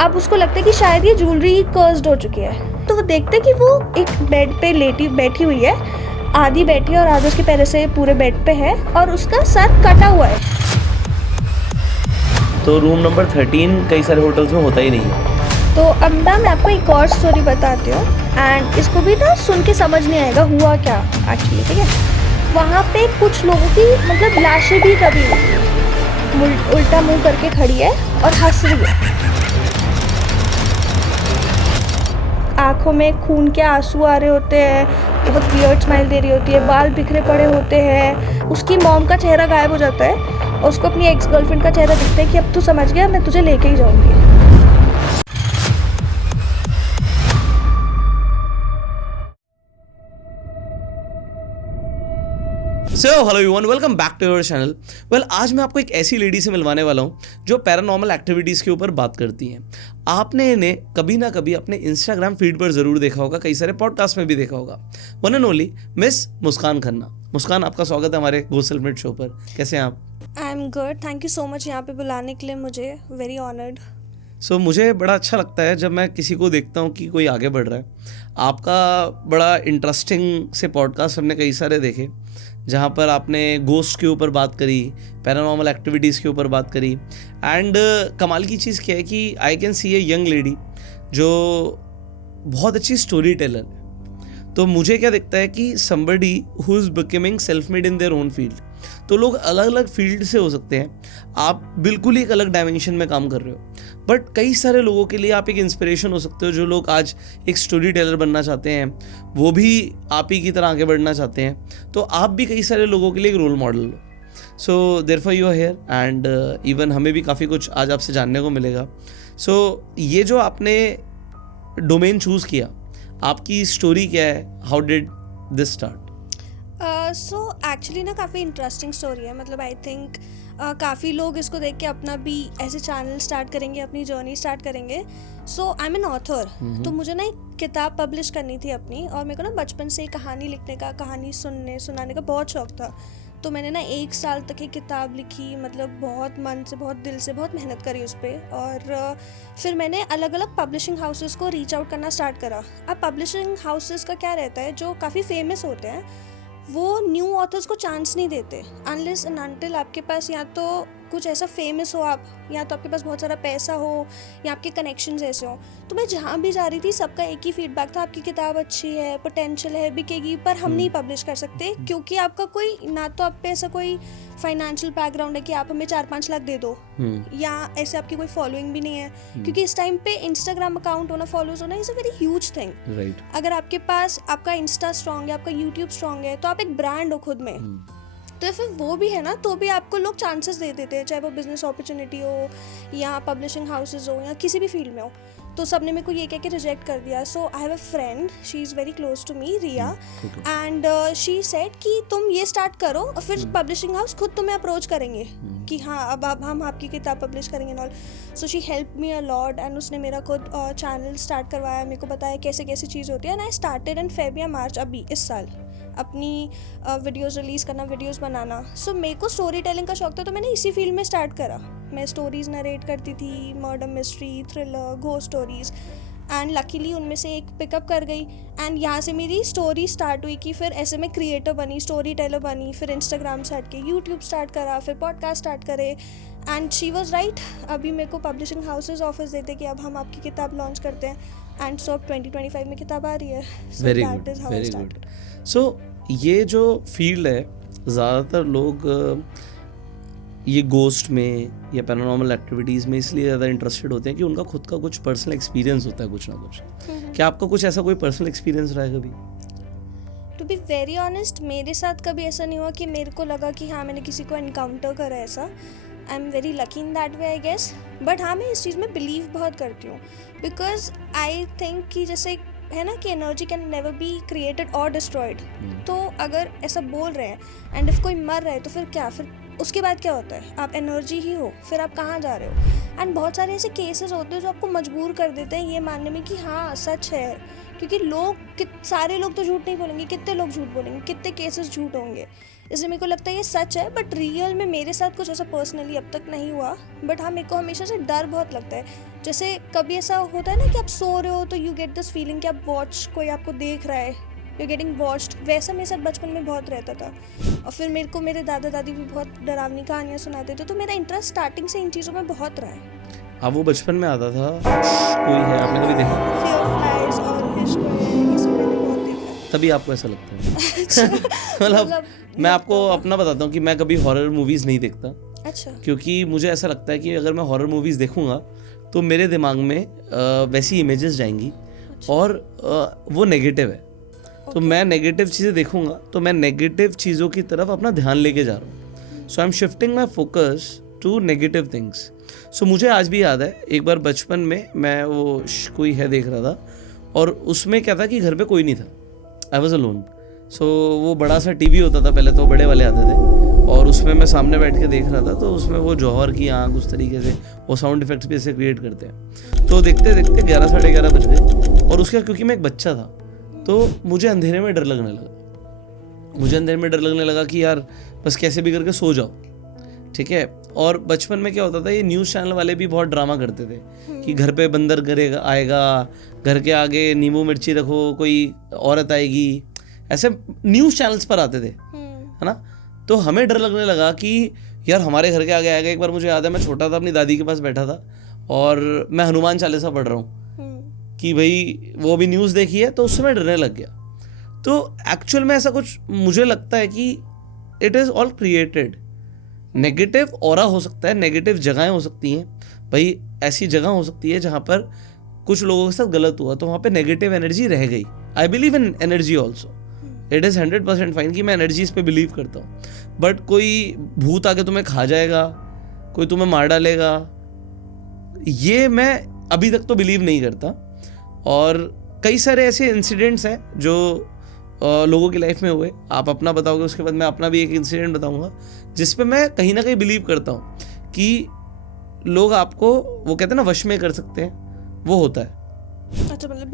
अब उसको लगता है कि शायद ये ज्वेलरी कर्स्ड हो चुकी है। तो वो देखते कि वो एक बेड पे बैठी हुई है, आधी बैठी है और आधा उसके पैर से पूरे बेड पे है और उसका सर कटा हुआ है। तो रूम नंबर 13 कई सारे होटल्स में होता ही नहीं है। तो अब ना मैं आपको एक और स्टोरी बताती हूँ एंड इसको भी ना सुन के समझ नहीं आएगा हुआ क्या एक्चुअली, ठीक है। वहाँ पे कुछ लोगों की मतलब लाशें भी दबी हुई है, उल्टा मुंह करके खड़ी है और हंस रही है। आँखों में खून के आंसू आ रहे होते हैं, बहुत वियर्ड स्माइल दे रही होती है, बाल बिखरे पड़े होते हैं। उसकी मॉम का चेहरा गायब हो जाता है और उसको अपनी एक्स गर्लफ्रेंड का चेहरा दिखता है कि अब तू समझ गया, मैं तुझे लेके ही जाऊँगी। So hello everyone, welcome back to your channel. Well, आज मैं आपको एक ऐसी लेडी से मिलवाने वाला हूँ जो पैरानॉर्मल एक्टिविटीज़ के ऊपर बात करती हैं। आपने इन्हें कभी ना कभी अपने इंस्टाग्राम फीड पर ज़रूर देखा होगा, कई सारे पॉडकास्ट में भी देखा होगा। वन एंड ओनली मिस मुस्कान खन्ना। मुस्कान, आपका स्वागत है हमारे गो सेल्फ मेड शो पर। कैसे हैं आप? I am good, thank you so much यहाँ पे बुलाने के लिए, मुझे वेरी ऑनर्ड। सो मुझे बड़ा अच्छा लगता है जब मैं किसी को देखता हूँ कि कोई आगे बढ़ रहा है। आपका बड़ा इंटरेस्टिंग से पॉडकास्ट हमने कई सारे देखे जहाँ पर आपने गोस्ट के ऊपर बात करी, पैरानॉर्मल एक्टिविटीज़ के ऊपर बात करी एंड कमाल की चीज़ क्या है कि I can see a young lady जो बहुत अच्छी स्टोरी टेलर है। तो मुझे क्या दिखता है कि somebody who is becoming self made in their own field, तो लोग अलग अलग फील्ड से हो सकते हैं, आप बिल्कुल ही एक अलग डायमेंशन में काम कर रहे हो, बट कई सारे लोगों के लिए आप एक इंस्पिरेशन हो सकते हो। जो लोग आज एक स्टोरी टेलर बनना चाहते हैं, वो भी आप ही की तरह आगे बढ़ना चाहते हैं, तो आप भी कई सारे लोगों के लिए एक रोल मॉडल हो। So therefore you are here and even हमें भी काफ़ी कुछ आज आपसे जानने को मिलेगा। सो ये जो आपने डोमेन चूज़ किया, आपकी स्टोरी क्या है? How did this start? So actually ना काफ़ी इंटरेस्टिंग स्टोरी है। मतलब आई थिंक काफ़ी लोग इसको देख के अपना भी ऐसे चैनल स्टार्ट करेंगे, अपनी जर्नी स्टार्ट करेंगे। सो आई एम एन ऑथर, तो मुझे ना एक किताब पब्लिश करनी थी अपनी, और मेरे को ना बचपन से ही कहानी लिखने का, कहानी सुनाने का बहुत शौक था। तो मैंने ना 1 साल तक एक किताब लिखी, मतलब बहुत मन से, बहुत दिल से, बहुत मेहनत करी उस पर। और फिर मैंने अलग अलग पब्लिशिंग हाउसेस को रीच आउट करना स्टार्ट करा। अब पब्लिशिंग हाउसेस का क्या रहता है, जो काफ़ी फेमस होते हैं वो न्यू ऑथर्स को चांस नहीं देते अनलेस एंड अनटिल आपके पास या तो कुछ ऐसा फेमस हो आप, या तो आपके पास बहुत सारा पैसा हो, या आपके कनेक्शंस ऐसे हो। तो मैं जहाँ भी जा रही थी सबका एक ही फीडबैक था, आपकी किताब अच्छी है, पोटेंशियल है, बिकेगी, पर हम नहीं पब्लिश कर सकते क्योंकि आपका कोई ना तो आप पे ऐसा कोई फाइनेंशियल बैकग्राउंड है कि आप हमें 4-5 लाख दे दो, या ऐसे आपकी कोई फॉलोइंग भी नहीं है। क्योंकि इस टाइम पे इंस्टाग्राम अकाउंट होना, फॉलोअर्स होना is a very huge thing. Right. अगर आपके पास आपका इंस्टा स्ट्रांग है, आपका यूट्यूब स्ट्रांग है, तो आप एक ब्रांड हो खुद में। तो फिर वो भी है ना, तो भी आपको लोग चांसेस दे देते हैं, चाहे वो बिजनेस अपॉर्चुनिटी हो या पब्लिशिंग हाउसेज हो या किसी भी फील्ड में हो। तो सबने मेरे को ये कह के रिजेक्ट कर दिया। So I have a friend, she is very close to me, Riya, and she said कि तुम ये स्टार्ट करो और फिर पब्लिशिंग हाउस खुद तुम्हें अप्रोच करेंगे कि हाँ अब हम आपकी किताब पब्लिश करेंगे and all. So she help me a lot and उसने मेरा खुद चैनल स्टार्ट करवाया, मेरे को बताया कैसे कैसे चीज़ होती है। And I started in Feb या मार्च अभी इस साल अपनी वीडियोज़ रिलीज़ करना, वीडियोज़ बनाना। सो मेरे को स्टोरी टेलिंग का शौक था, तो मैंने इसी फील्ड में स्टार्ट करा। मैं स्टोरीज़ नरेट करती थी, murder mystery, thriller, ghost stories, and luckily उनमें से एक पिकअप कर गई। एंड यहाँ से मेरी स्टोरी स्टार्ट हुई कि फिर ऐसे मैं क्रिएटर बनी, स्टोरी टेलर बनी, फिर इंस्टाग्राम से हट के यूट्यूब स्टार्ट करा, फिर पॉडकास्ट स्टार्ट करे। एंड शी वॉज राइट, अभी मेरे को पब्लिशिंग हाउसेज ऑफर्स देते कि अब हम आपकी किताब लॉन्च करते हैं, एंड सो अब 2025 में किताब आ रही है। Very good, very good. So ये जो फील्ड है, ज़्यादातर लोग ये गोस्ट में या पैरानॉर्मल एक्टिविटीज़ में इसलिए ज़्यादा इंटरेस्टेड होते हैं कि उनका खुद का कुछ पर्सनल एक्सपीरियंस होता है, कुछ ना कुछ। क्या आपका कुछ ऐसा कोई पर्सनल एक्सपीरियंस रहा है कभी? टू बी वेरी ऑनेस्ट, मेरे साथ कभी ऐसा नहीं हुआ कि मेरे को लगा कि हाँ मैंने किसी को इनकाउंटर करा ऐसा। I am very lucky in that way I guess. But हाँ, मैं इस चीज़ में बिलीव बहुत करती हूँ, बिकॉज आई थिंक कि जैसे है ना कि energy can never be created और डिस्ट्रॉयड। तो अगर ऐसा बोल रहे हैं एंड इफ कोई मर रहा है तो फिर क्या, फिर उसके बाद क्या होता है? आप एनर्जी ही हो, फिर आप कहाँ जा रहे हो? एंड बहुत सारे ऐसे केसेस होते हैं जो आपको मजबूर कर देते हैं ये मानने में कि हाँ सच है, क्योंकि लोग सारे लोग तो झूठ नहीं बोलेंगे, कितने लोग झूठ बोलेंगे, कितने केसेस झूठ होंगे। इसलिए मेरे को लगता है ये सच है, बट रियल में मेरे साथ कुछ ऐसा पर्सनली अब तक नहीं हुआ। बट हाँ, मेरे को हमेशा से डर बहुत लगता है। जैसे कभी ऐसा होता है ना कि आप सो रहे हो तो यू गेट दिस फीलिंग कि आप कोई आपको देख रहा है, यू गेटिंग वॉच्ड। वैसा मेरे साथ बचपन में बहुत रहता था। और फिर मेरे को मेरे दादा दादी भी बहुत डरावनी कहानियाँ सुनाते थे, तो मेरा इंटरेस्ट स्टार्टिंग से इन चीज़ों में बहुत रहा है। अब वो बचपन में आता था, कोई है, आपने कभी देखा? फियर ऑफ फ्लाइज और हिश कोई है, ये सब मैंने बहुत देखा है। तभी आपको ऐसा लगता है? मतलब मैं आपको अपना बताता हूँ कि मैं कभी हॉरर मूवीज़ नहीं देखता। अच्छा। क्योंकि मुझे ऐसा लगता है कि अगर मैं हॉरर मूवीज़ देखूंगा तो मेरे दिमाग में वैसी इमेजेस जाएंगी और वो नेगेटिव है। तो मैं नेगेटिव चीज़ें देखूंगा तो मैं नेगेटिव चीज़ों की तरफ अपना ध्यान लेके जा रहा हूँ। So I am shifting my focus to negative things. So मुझे आज भी याद है, एक बार बचपन में मैं वो कोई है देख रहा था और उसमें क्या था कि घर पे कोई नहीं था, आई वॉज अलोन। सो वो बड़ा सा टीवी होता था, पहले तो बड़े वाले आते थे, और उसमें मैं सामने बैठ के देख रहा था। तो उसमें वो जौहर की आँख उस तरीके से वो साउंड इफेक्ट्स भी ऐसे क्रिएट करते हैं। तो देखते देखते 11 साढ़े 11 बज गए, और उसका क्योंकि मैं एक बच्चा था तो मुझे अंधेरे में डर लगने लगा कि यार बस कैसे भी करके सो जाओ, ठीक है। और बचपन में क्या होता था, ये न्यूज़ चैनल वाले भी बहुत ड्रामा करते थे कि घर पे बंदर करेगा आएगा, घर के आगे नींबू मिर्ची रखो, कोई औरत आएगी, ऐसे न्यूज़ चैनल्स पर आते थे, है ना। तो हमें डर लगने लगा कि यार हमारे घर के आगे आएगा। एक बार मुझे याद है, मैं छोटा था, अपनी दादी के पास बैठा था और मैं हनुमान चालीसा पढ़ रहा हूँ कि भाई वो अभी न्यूज़ देखी है, तो उस समय डरने लग गया। तो एक्चुअल में ऐसा कुछ मुझे लगता है कि it is all created. Negative aura हो सकता है, नेगेटिव जगहें हो सकती हैं, भाई ऐसी जगह हो सकती है जहाँ पर कुछ लोगों के साथ गलत हुआ तो वहाँ पे नेगेटिव एनर्जी रह गई। I believe in energy also, it is 100% fine कि मैं एनर्जीज पे बिलीव करता हूँ। बट कोई भूत आके तुम्हें खा जाएगा, कोई तुम्हें मार डालेगा, ये मैं अभी तक तो बिलीव नहीं करता। और कई सारे ऐसे इंसिडेंट्स हैं जो लोगों की लाइफ में हुए, आप अपना बताओगे उसके बाद मैं अपना भी एक इंसिडेंट बताऊंगा जिस पे मैं कहीं ना कहीं बिलीव करता हूँ कि लोग आपको वो कहते हैं ना वश में कर सकते हैं, वो होता है। अच्छा, मतलब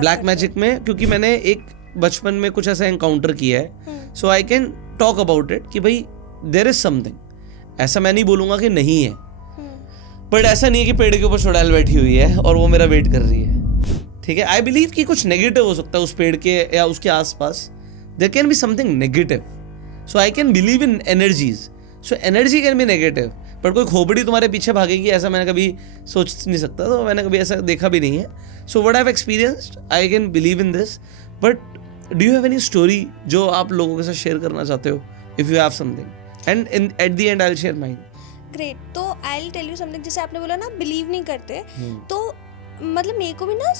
ब्लैक मैजिक में क्योंकि मैंने एक बचपन में कुछ ऐसा एनकाउंटर किया है, so I can talk about it कि भाई देयर इज समथिंग। ऐसा मैं नहीं बोलूंगा कि नहीं है, बट ऐसा नहीं है कि पेड़ के ऊपर चुड़ैल बैठी हुई है और वो मेरा वेट कर रही है, ठीक है। आई बिलीव कि कुछ नेगेटिव हो सकता है उस पेड़ के या उसके आसपास, there can be something negative. So I can believe in energies. So energy can be negative, but कोई खोपड़ी तुम्हारे पीछे भागेगी ऐसा मैंने कभी सोच नहीं सकता, तो मैंने कभी ऐसा देखा भी नहीं है। So what I have experienced, I can believe in this. But do you have any story जो आप लोगों के साथ शेयर करना चाहते हो? If you have something and at the end I will share mine. Great. तो I will tell you something. जैसे आपने बोला ना बिलीव नहीं करते, तो मतलब मेरे को भी ना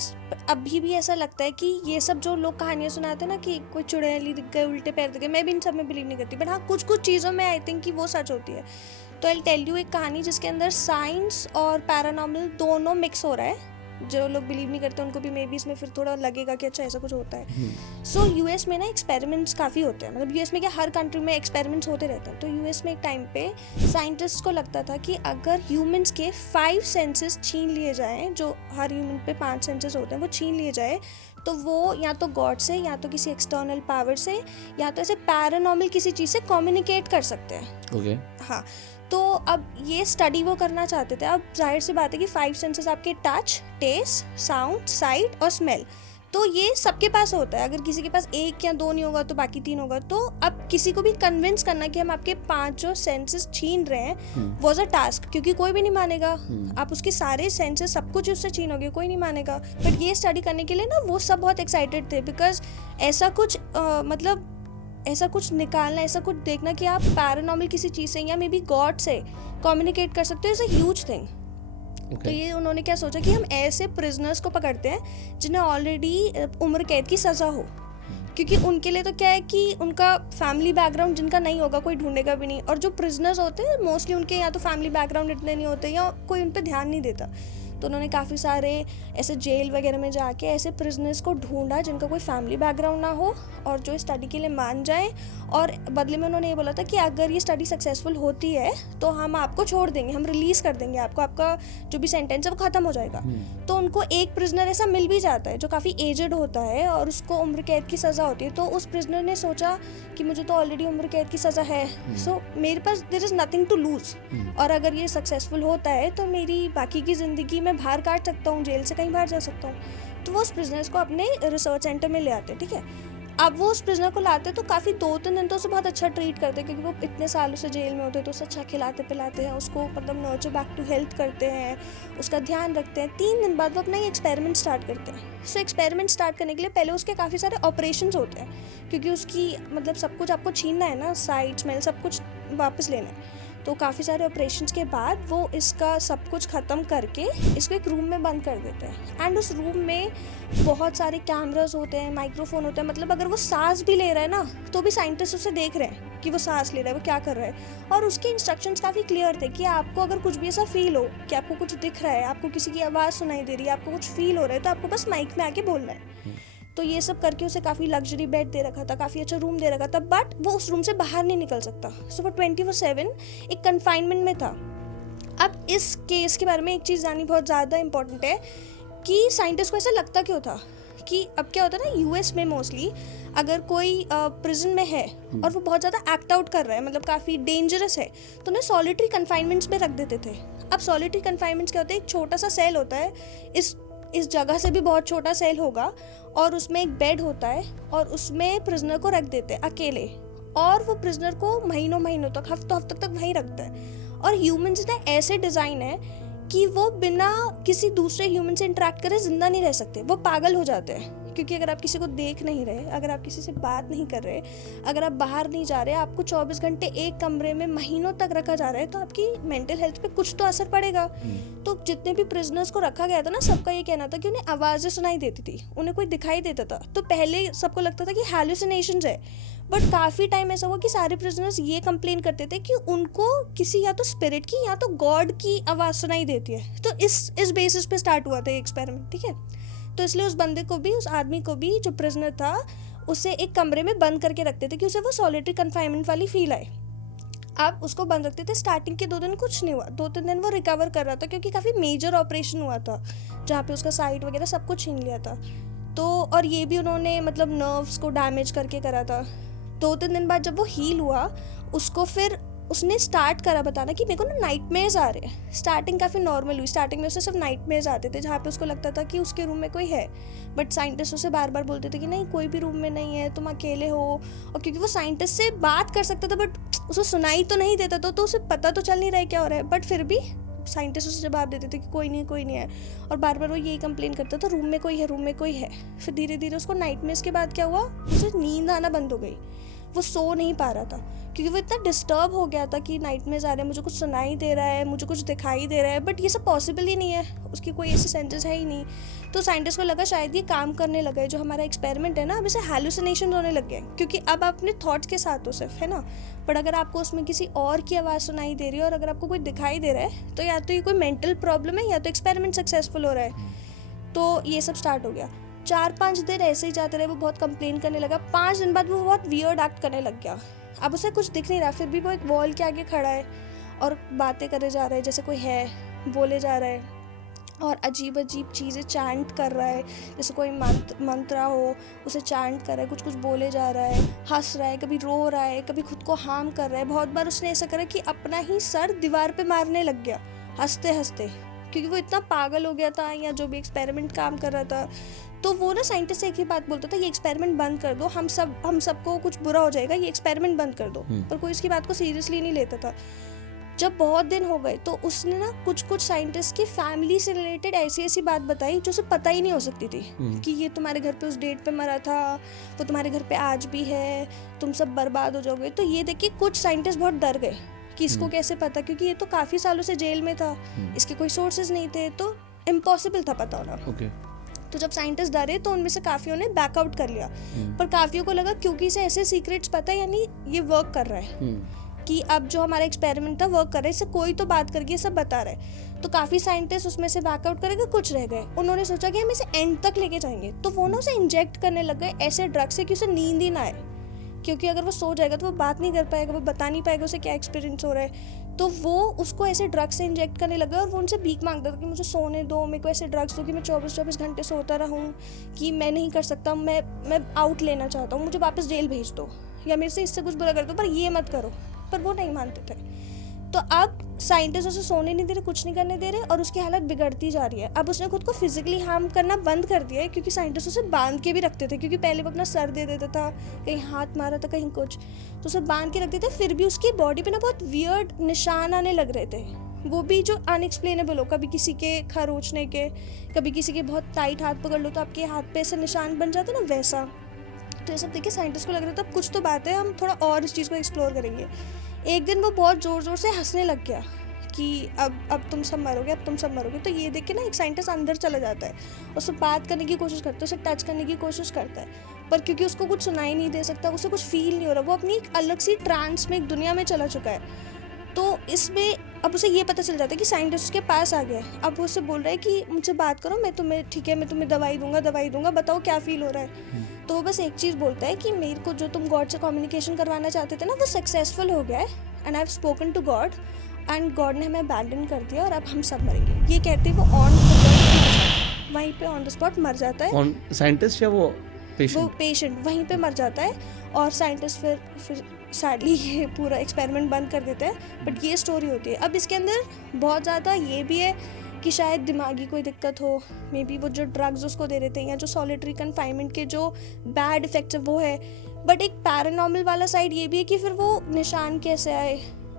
अभी भी ऐसा लगता है कि ये सब जो लोग कहानियाँ सुनाते हैं ना कि कोई चुड़ैल दिख गए, उल्टे पैर दिख गए, मैं भी इन सब में बिलीव नहीं करती। बट हाँ, कुछ कुछ चीज़ों में आई थिंक कि वो सच होती है। तो आई विल टेल यू एक कहानी जिसके अंदर साइंस और पैरानॉर्मल दोनों मिक्स हो रहा है। जो लोग बिलीव नहीं करते उनको भी मे बी इसमें फिर थोड़ा लगेगा कि अच्छा ऐसा कुछ होता है। सो यूएस में ना एक्सपेरिमेंट्स काफ़ी होते हैं, मतलब यूएस में क्या हर कंट्री में एक्सपेरिमेंट्स होते रहते हैं। तो यूएस में एक टाइम पे साइंटिस्ट को लगता था कि अगर ह्यूमंस के 5 सेंसेस छीन लिए जाएं, जो हर ह्यूमन पे 5 सेंसेस होते हैं, वो छीन लिए जाए, तो वो या तो गॉड से, या तो किसी एक्सटर्नल पावर से, या तो ऐसे पैरानॉर्मल किसी चीज़ से कम्युनिकेट कर सकते हैं। ओके। हाँ, तो अब ये स्टडी वो करना चाहते थे। अब जाहिर सी बात है कि 5 सेंसेस आपके टच, टेस्ट, साउंड, साइट और स्मेल, तो ये सबके पास होता है। अगर किसी के पास 1 या 2 नहीं होगा तो बाकी 3 होगा। तो अब किसी को भी कन्विंस करना कि हम आपके 5 जो सेंसेस छीन रहे हैं वॉज अ टास्क, क्योंकि कोई भी नहीं मानेगा। आप उसके सारे सेंसेस सब कुछ उससे छीनोगे, कोई नहीं मानेगा। बट ये स्टडी करने के लिए ना वो सब बहुत एक्साइटेड थे, बिकॉज ऐसा कुछ मतलब ऐसा कुछ निकालना, ऐसा कुछ देखना कि आप पैरानॉर्मल किसी चीज़ से या मे बी गॉड से कम्युनिकेट कर सकते हो, इज़ अ ह्यूज थिंग। तो ये उन्होंने क्या सोचा कि हम ऐसे प्रिजनर्स को पकड़ते हैं जिन्हें ऑलरेडी उम्र कैद की सज़ा हो, क्योंकि उनके लिए तो क्या है कि उनका फैमिली बैकग्राउंड जिनका नहीं होगा कोई ढूंढेगा भी नहीं। और जो प्रिजनर्स होते हैं मोस्टली उनके या तो फैमिली बैकग्राउंड इतने नहीं होते या कोई उन पर ध्यान नहीं देता। तो उन्होंने काफ़ी सारे ऐसे जेल वगैरह में जाके ऐसे प्रिजनर्स को ढूंढा जिनका कोई फैमिली बैकग्राउंड ना हो और जो स्टडी के लिए मान जाए, और बदले में उन्होंने ये बोला था कि अगर ये स्टडी सक्सेसफुल होती है तो हम आपको छोड़ देंगे, हम रिलीज़ कर देंगे आपको, आपका जो भी सेंटेंस है वो ख़त्म हो जाएगा। तो उनको एक प्रिजनर ऐसा मिल भी जाता है जो काफ़ी एजड होता है और उसको उम्र कैद की सज़ा होती है। तो उस प्रिजनर ने सोचा कि मुझे तो ऑलरेडी उम्र कैद की सज़ा है, सो मेरे पास there is nothing to lose, और अगर ये सक्सेसफुल होता है तो मेरी बाकी की ज़िंदगी मैं बाहर काट सकता हूँ, जेल से कहीं बाहर जा सकता हूँ। तो वो उस प्रिजनर्स को अपने रिसर्च सेंटर में ले आते, ठीक है। अब वो उस प्रिजनर को लाते तो काफ़ी 2-3 दिन तो उसे बहुत अच्छा ट्रीट करते हैं, क्योंकि वो इतने सालों से जेल में होते तो उसे अच्छा खिलाते पिलाते हैं, उसको मतलब नर्चर बैक टू हेल्थ करते हैं, उसका ध्यान रखते हैं। 3 दिन बाद वो अपना ये एक्सपेरिमेंट स्टार्ट करते हैं। सो एक्सपेरिमेंट स्टार्ट करने के लिए पहले उसके काफ़ी सारे ऑपरेशंस होते हैं, क्योंकि उसकी मतलब सब कुछ आपको छीनना है ना, साइट स्मेल सब कुछ वापस लेना है। तो काफ़ी सारे ऑपरेशंस के बाद वो इसका सब कुछ ख़त्म करके इसको एक रूम में बंद कर देते हैं। एंड उस रूम में बहुत सारे कैमरास होते हैं, माइक्रोफोन होते हैं, मतलब अगर वो सांस भी ले रहा है ना तो भी साइंटिस्ट उसे देख रहे हैं कि वो सांस ले रहा है, वो क्या कर रहा है। और उसके इंस्ट्रक्शंस काफ़ी क्लियर थे कि आपको अगर कुछ भी ऐसा फील हो कि आपको कुछ दिख रहा है, आपको किसी की आवाज़ सुनाई दे रही है, आपको कुछ फील हो रहा है, तो आपको बस माइक में आके बोलना है। तो ये सब करके उसे काफ़ी लग्जरी बेड दे रखा था, काफ़ी अच्छा रूम दे रखा था, बट वो उस रूम से बाहर नहीं निकल सकता। सो वो 24/7 एक कन्फाइनमेंट में था। अब इस केस के बारे में एक चीज़ जाननी बहुत ज़्यादा इंपॉर्टेंट है कि साइंटिस्ट को ऐसा लगता क्यों था कि अब क्या होता है ना, यूएस में मोस्टली अगर कोई प्रिजन में है और वो बहुत ज़्यादा एक्ट आउट कर रहा है, मतलब काफ़ी डेंजरस है, तो उन्हें सॉलिटरी कन्फाइनमेंट्स में रख देते थे। अब सॉलिटरी कन्फाइनमेंट्स क्या होता है, एक छोटा सा सेल होता है, इस जगह से भी बहुत छोटा सेल होगा, और उसमें एक बेड होता है और उसमें प्रिजनर को रख देते हैं अकेले, और वो प्रिजनर को महीनों तक, हफ्तों तक वहीं रखता है। और ह्यूमंस ना ऐसे डिज़ाइन है कि वो बिना किसी दूसरे ह्यूमन से इंटरेक्ट करे जिंदा नहीं रह सकते, वो पागल हो जाते हैं। क्योंकि अगर आप किसी को देख नहीं रहे, अगर आप किसी से बात नहीं कर रहे, अगर आप बाहर नहीं जा रहे, आपको 24 घंटे एक कमरे में महीनों तक रखा जा रहा है, तो आपकी मेंटल हेल्थ पे कुछ तो असर पड़ेगा। तो जितने भी प्रिजनर्स को रखा गया था ना, सबका ये कहना था कि उन्हें आवाज़ें सुनाई देती थी, उन्हें कोई दिखाई देता था। तो पहले सबको लगता था कि हैलुसिनेशंस है, बट काफ़ी टाइम ऐसा हुआ कि सारे प्रिजनर्स ये कंप्लेन करते थे कि उनको किसी या तो स्पिरिट की या तो गॉड की आवाज़ सुनाई देती है। तो इस बेसिस पे स्टार्ट हुआ था ये एक्सपेरिमेंट, ठीक है। तो इसलिए उस बंदे को भी, उस आदमी को भी, जो प्रिजनर था, उसे एक कमरे में बंद करके रखते थे कि उसे वो सॉलिटरी कन्फाइनमेंट वाली फील आए। अब उसको बंद रखते थे। स्टार्टिंग के 2 दिन कुछ नहीं हुआ, 2-3 दिन वो रिकवर कर रहा था, क्योंकि काफ़ी मेजर ऑपरेशन हुआ था जहाँ पे उसका साइट वगैरह सब कुछ छीन लिया था। तो और ये भी उन्होंने मतलब नर्व्स को डैमेज करके करा था। 2-3 दिन बाद जब वो हील हुआ, उसको फिर उसने स्टार्ट करा बताना कि मेरे को ना नाइटमेयर्स आ रहे हैं। स्टार्टिंग काफ़ी नॉर्मल हुई, स्टार्टिंग में उसे सिर्फ नाइटमेयर्स आते थे जहाँ पे उसको लगता था कि उसके रूम में कोई है, बट साइंटिस्ट उसे बार बार बोलते थे कि नहीं, कोई भी रूम में नहीं है, तुम अकेले हो। और क्योंकि वो साइंटिस्ट से बात कर सकता था बट उसे सुनाई तो नहीं देता था, तो उसे पता तो चल नहीं रहा है क्या हो रहा है, बट फिर भी साइंटिस्ट उसे जवाब देते थे कि कोई नहीं है। और बार बार वो यही कंप्लेन करता था, रूम में कोई है। फिर धीरे धीरे उसको नाइटमेयर्स के बाद क्या हुआ, उसे नींद आना बंद हो गई, वो सो नहीं पा रहा था, क्योंकि वो इतना डिस्टर्ब हो गया था कि नाइटमेयर्स आ रहे हैं, मुझे कुछ सुनाई दे रहा है, मुझे कुछ दिखाई दे रहा है, बट ये सब पॉसिबल ही नहीं है, उसकी कोई ऐसी सेंसेस है ही नहीं। तो साइंटिस्ट को लगा शायद ये काम करने लगा है, जो हमारा एक्सपेरिमेंट है ना, अब इसे हैलुसिनेशन होने लग गए, क्योंकि अब आप अपने थॉट्स के साथ हो सिर्फ, है ना। बट अगर आपको उसमें किसी और की आवाज़ सुनाई दे रही है और अगर आपको कोई दिखाई दे रहा है, तो या तो ये कोई मेंटल प्रॉब्लम है या तो एक्सपेरिमेंट सक्सेसफुल हो रहा है। तो ये सब स्टार्ट हो गया। 4-5 दिन ऐसे ही जाते रहे, वो बहुत कंप्लेन करने लगा। 5 दिन बाद वो बहुत वियर्ड एक्ट करने लग गया। अब उसे कुछ दिख नहीं रहा, फिर भी वो एक वॉल के आगे खड़ा है और बातें करे जा रहा है, जैसे कोई है, बोले जा रहा है और अजीब अजीब चीज़ें चैंट कर रहा है, जैसे कोई मंत्रा हो, उसे चैंट कर रहा है, कुछ बोले जा रहा है, हंस रहा है, कभी रो रहा है, कभी खुद को हार्म कर रहा है। बहुत बार उसने ऐसा करा कि अपना ही सर दीवार पे मारने लग गया हंसते हंसते, क्योंकि वो इतना पागल हो गया था, या जो भी एक्सपेरिमेंट काम कर रहा था। तो वो ना साइंटिस्ट से एक ही बात बोलता था, ये एक्सपेरिमेंट बंद कर दो, हम सबको कुछ बुरा हो जाएगा, ये एक्सपेरिमेंट बंद कर दो। पर कोई इसकी बात को सीरियसली नहीं लेता था। जब बहुत दिन हो गए तो उसने ना कुछ साइंटिस्ट की फैमिली से रिलेटेड ऐसी बात बताई जो उसे पता ही नहीं हो सकती थी, कि ये तुम्हारे घर पे उस डेट पे मरा था, वो तुम्हारे घर पे आज भी है, तुम सब बर्बाद हो जाओगे। तो ये देख के कुछ साइंटिस्ट बहुत डर गए कि इसको कैसे पता, क्योंकि ये तो काफ़ी सालों से जेल में था, इसके कोई सोर्सेज नहीं थे, तो इम्पॉसिबल था पता होना। तो जब साइंटिस्ट डरे तो उनमें से काफ़ियों ने बैकआउट कर लिया, पर काफ़ियों को लगा क्योंकि इसे ऐसे सीक्रेट्स पता है, यानी ये वर्क कर रहा है, कि अब जो हमारा एक्सपेरिमेंट था वर्क कर रहा है, इससे कोई तो बात करके ये सब बता रहा है। तो काफ़ी साइंटिस्ट उसमें से बैकआउट करके कुछ रह गए, उन्होंने सोचा कि हम इसे एंड तक लेके जाएंगे, तो वो ना उसे इंजेक्ट करने लग गए ऐसे ड्रग से कि उसे नींद ही ना आए, क्योंकि अगर वो सो जाएगा तो वो बात नहीं कर पाएगा, वो बता नहीं पाएगा उसे क्या एक्सपीरियंस हो रहा है। तो वो उसको ऐसे ड्रग्स से इंजेक्ट करने लगा और वो उनसे भीख मांगता था कि मुझे सोने दो, मेरे को ऐसे ड्रग्स दो कि मैं 24 घंटे सोता रहूँ, कि मैं नहीं कर सकता, मैं आउट लेना चाहता हूँ, मुझे वापस जेल भेज दो या मेरे से इससे कुछ बुरा कर दो, पर ये मत करो। पर वो नहीं मानते थे। तो अब साइंटिस्ट उसे सोने नहीं दे रहे, कुछ नहीं करने दे रहे, और उसकी हालत बिगड़ती जा रही है। अब उसने खुद को फिजिकली हार्म करना बंद कर दिया है, क्योंकि साइंटिस्ट उसे बांध के भी रखते थे, क्योंकि पहले वो अपना सर दे देता था, कहीं हाथ मारा था, कहीं कुछ, तो उसे बांध के रखते थे। फिर भी उसकी बॉडी पे ना बहुत वियर्ड निशान आने लग रहे थे, वो भी जो अनएक्सप्लेनेबल हो, कभी किसी के खरोचने के, कभी किसी के बहुत टाइट हाथ पकड़ लो तो आपके हाथ पे ऐसे निशान बन जाते ना, वैसा। तो ये सब देखिए साइंटिस्ट को लग रहा था अब कुछ तो बात है, हम थोड़ा और इस चीज़ को एक्सप्लोर करेंगे। एक दिन वो बहुत ज़ोर ज़ोर से हंसने लग गया कि अब तुम सब मरोगे, अब तुम सब मरोगे। तो ये देख के ना एक साइंटिस्ट अंदर चला जाता है, उससे बात करने की कोशिश करता है, उसे टच करने की कोशिश करता है, पर क्योंकि उसको कुछ सुनाई नहीं दे सकता, उसे कुछ फील नहीं हो रहा, वो अपनी एक अलग सी ट्रांस में एक दुनिया में चला चुका है। तो इसमें अब उसे ये पता चल जाता है कि साइंटिस्ट के पास आ गया है। अब वो उससे बोल रहा है कि मुझसे बात करो, मैं तुम्हें, ठीक है, मैं तुम्हें दवाई दूंगा, बताओ क्या फील हो रहा है। तो वो बस एक चीज़ बोलता है कि मेरे को जो तुम गॉड से कम्युनिकेशन करवाना चाहते थे ना, वो सक्सेसफुल हो गया है, and I have spoken to God, and God ने हमें अबैंडन कर दिया और अब हम सब मरेंगे। ये कहते ही वो वहीं पे ऑन द स्पॉट मर जाता है। साइंटिस्ट या वो पेशेंट वहीं पे मर जाता है, और साइंटिस्ट फिर सैडली ये पूरा एक्सपेरिमेंट बंद कर देते हैं। बट ये स्टोरी होती है। अब इसके अंदर बहुत ज़्यादा ये भी है कि शायद दिमागी कोई दिक्कत हो, मे बी वो जो ड्रग्स उसको दे रहे थे या जो सॉलिटरी कन्फाइनमेंट के जो बैड इफेक्ट्स है वो है। बट एक पैरानॉर्मल वाला साइड ये भी है कि फिर वो निशान कैसे आए,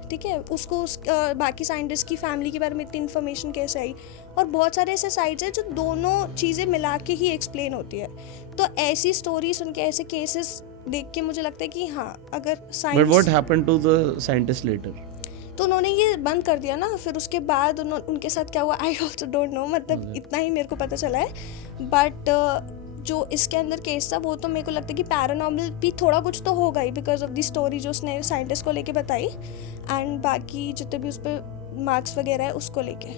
ठीक है, उसको बाकी साइंटिस्ट की फैमिली के बारे में इतनी इन्फॉर्मेशन कैसे आई, और बहुत सारे ऐसे साइड्स हैं जो दोनों चीज़ें मिला के ही एक्सप्लेन होती है। तो ऐसी स्टोरी सुन के, ऐसे केसेस देख के मुझे लगता है कि हाँ, अगर science. But what happened to the scientist later? तो उन्होंने ये बंद कर दिया ना, फिर उसके बाद उनके साथ क्या हुआ आई ऑल्सो डोंट नो, मतलब इतना ही मेरे को पता चला है। बट जो इसके अंदर केस था वो तो मेरे को लगता है कि पैरानॉर्मल भी थोड़ा कुछ तो होगा ही, बिकॉज ऑफ द स्टोरी जो उसने साइंटिस्ट को लेके बताई, एंड बाकी जितने भी उस पर मार्क्स वगैरह है उसको लेके।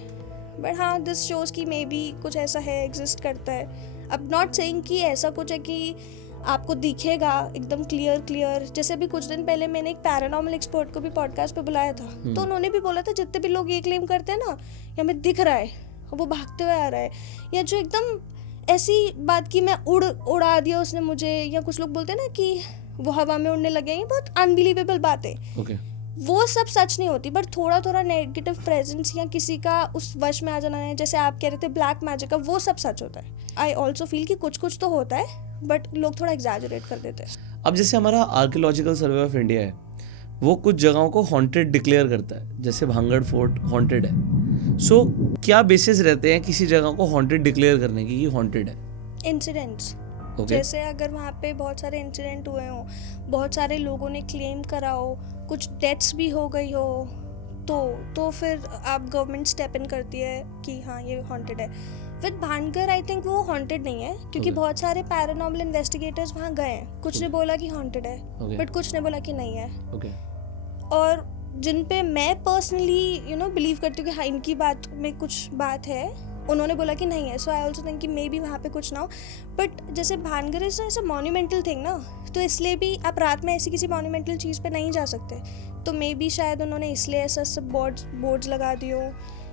बट हाँ, दिस शोज़ कि मे बी कुछ ऐसा है, एग्जिस्ट करता है। अब नॉट सेइंग कि ऐसा कुछ है कि आपको दिखेगा एकदम क्लियर। जैसे अभी कुछ दिन पहले मैंने एक पैरानॉर्मल एक्सपर्ट को भी पॉडकास्ट पे बुलाया था, तो उन्होंने भी बोला था जितने भी लोग ये क्लेम करते हैं ना, या हमें दिख रहा है, वो भागते हुए आ रहा है, या जो एकदम ऐसी बात की मैं उड़ा दिया उसने मुझे, या कुछ लोग बोलते हैं ना कि वो हवा में उड़ने लगे, ये बहुत अनबिलीवेबल बात है। वो सब सच नहीं होती, बट थोड़ा नेगेटिव प्रेजेंस या किसी का उस वश में आ जाना है, जैसे आप कह रहे थे ब्लैक मैजिक का, वो सब सच होता है। आई ऑल्सो फील कि कुछ तो होता है, बट लोग थोड़ा एग्जैजरेट कर देते हैं। अब जैसे हमारा आर्कियोलॉजिकल सर्वे ऑफ इंडिया है, वो कुछ जगहों को हॉन्टेड डिक्लेयर करता है, जैसे भांगड़ फोर्ट हॉन्टेड है। सो क्या बेसिस रहते हैं किसी जगह को हॉन्टेड डिक्लेयर करने की कि हॉन्टेड है? इंसिडेंट्स, जैसे अगर वहाँ पे बहुत सारे इंसिडेंट हुए हों, बहुत सारे लोगों ने क्लेम करा हो, कुछ डेथ्स भी हो गई हो, तो फिर आप गवर्नमेंट स्टेप इन करती है कि हाँ ये हॉन्टेड है। विद भानगर आई थिंक वो हॉन्टेड नहीं है, क्योंकि बहुत सारे पैरानॉर्मल इन्वेस्टिगेटर्स वहाँ गए हैं, कुछ ने बोला कि हॉन्टेड है, बट कुछ ने बोला कि नहीं है। और जिन पे मैं पर्सनली बिलीव करती हूँ कि हाँ इनकी बात में कुछ बात है, उन्होंने बोला कि नहीं है। सो आई ऑल्सो थिंक कि मे बी वहाँ पे कुछ ना हो। बट जैसे भानगर इज ऐसा मॉन्यूमेंटल थिंग ना, तो इसलिए भी आप रात में ऐसी किसी मॉन्यूमेंटल चीज़ पे नहीं जा सकते, तो मे बी शायद उन्होंने इसलिए ऐसा सब बोर्ड्स लगा दियो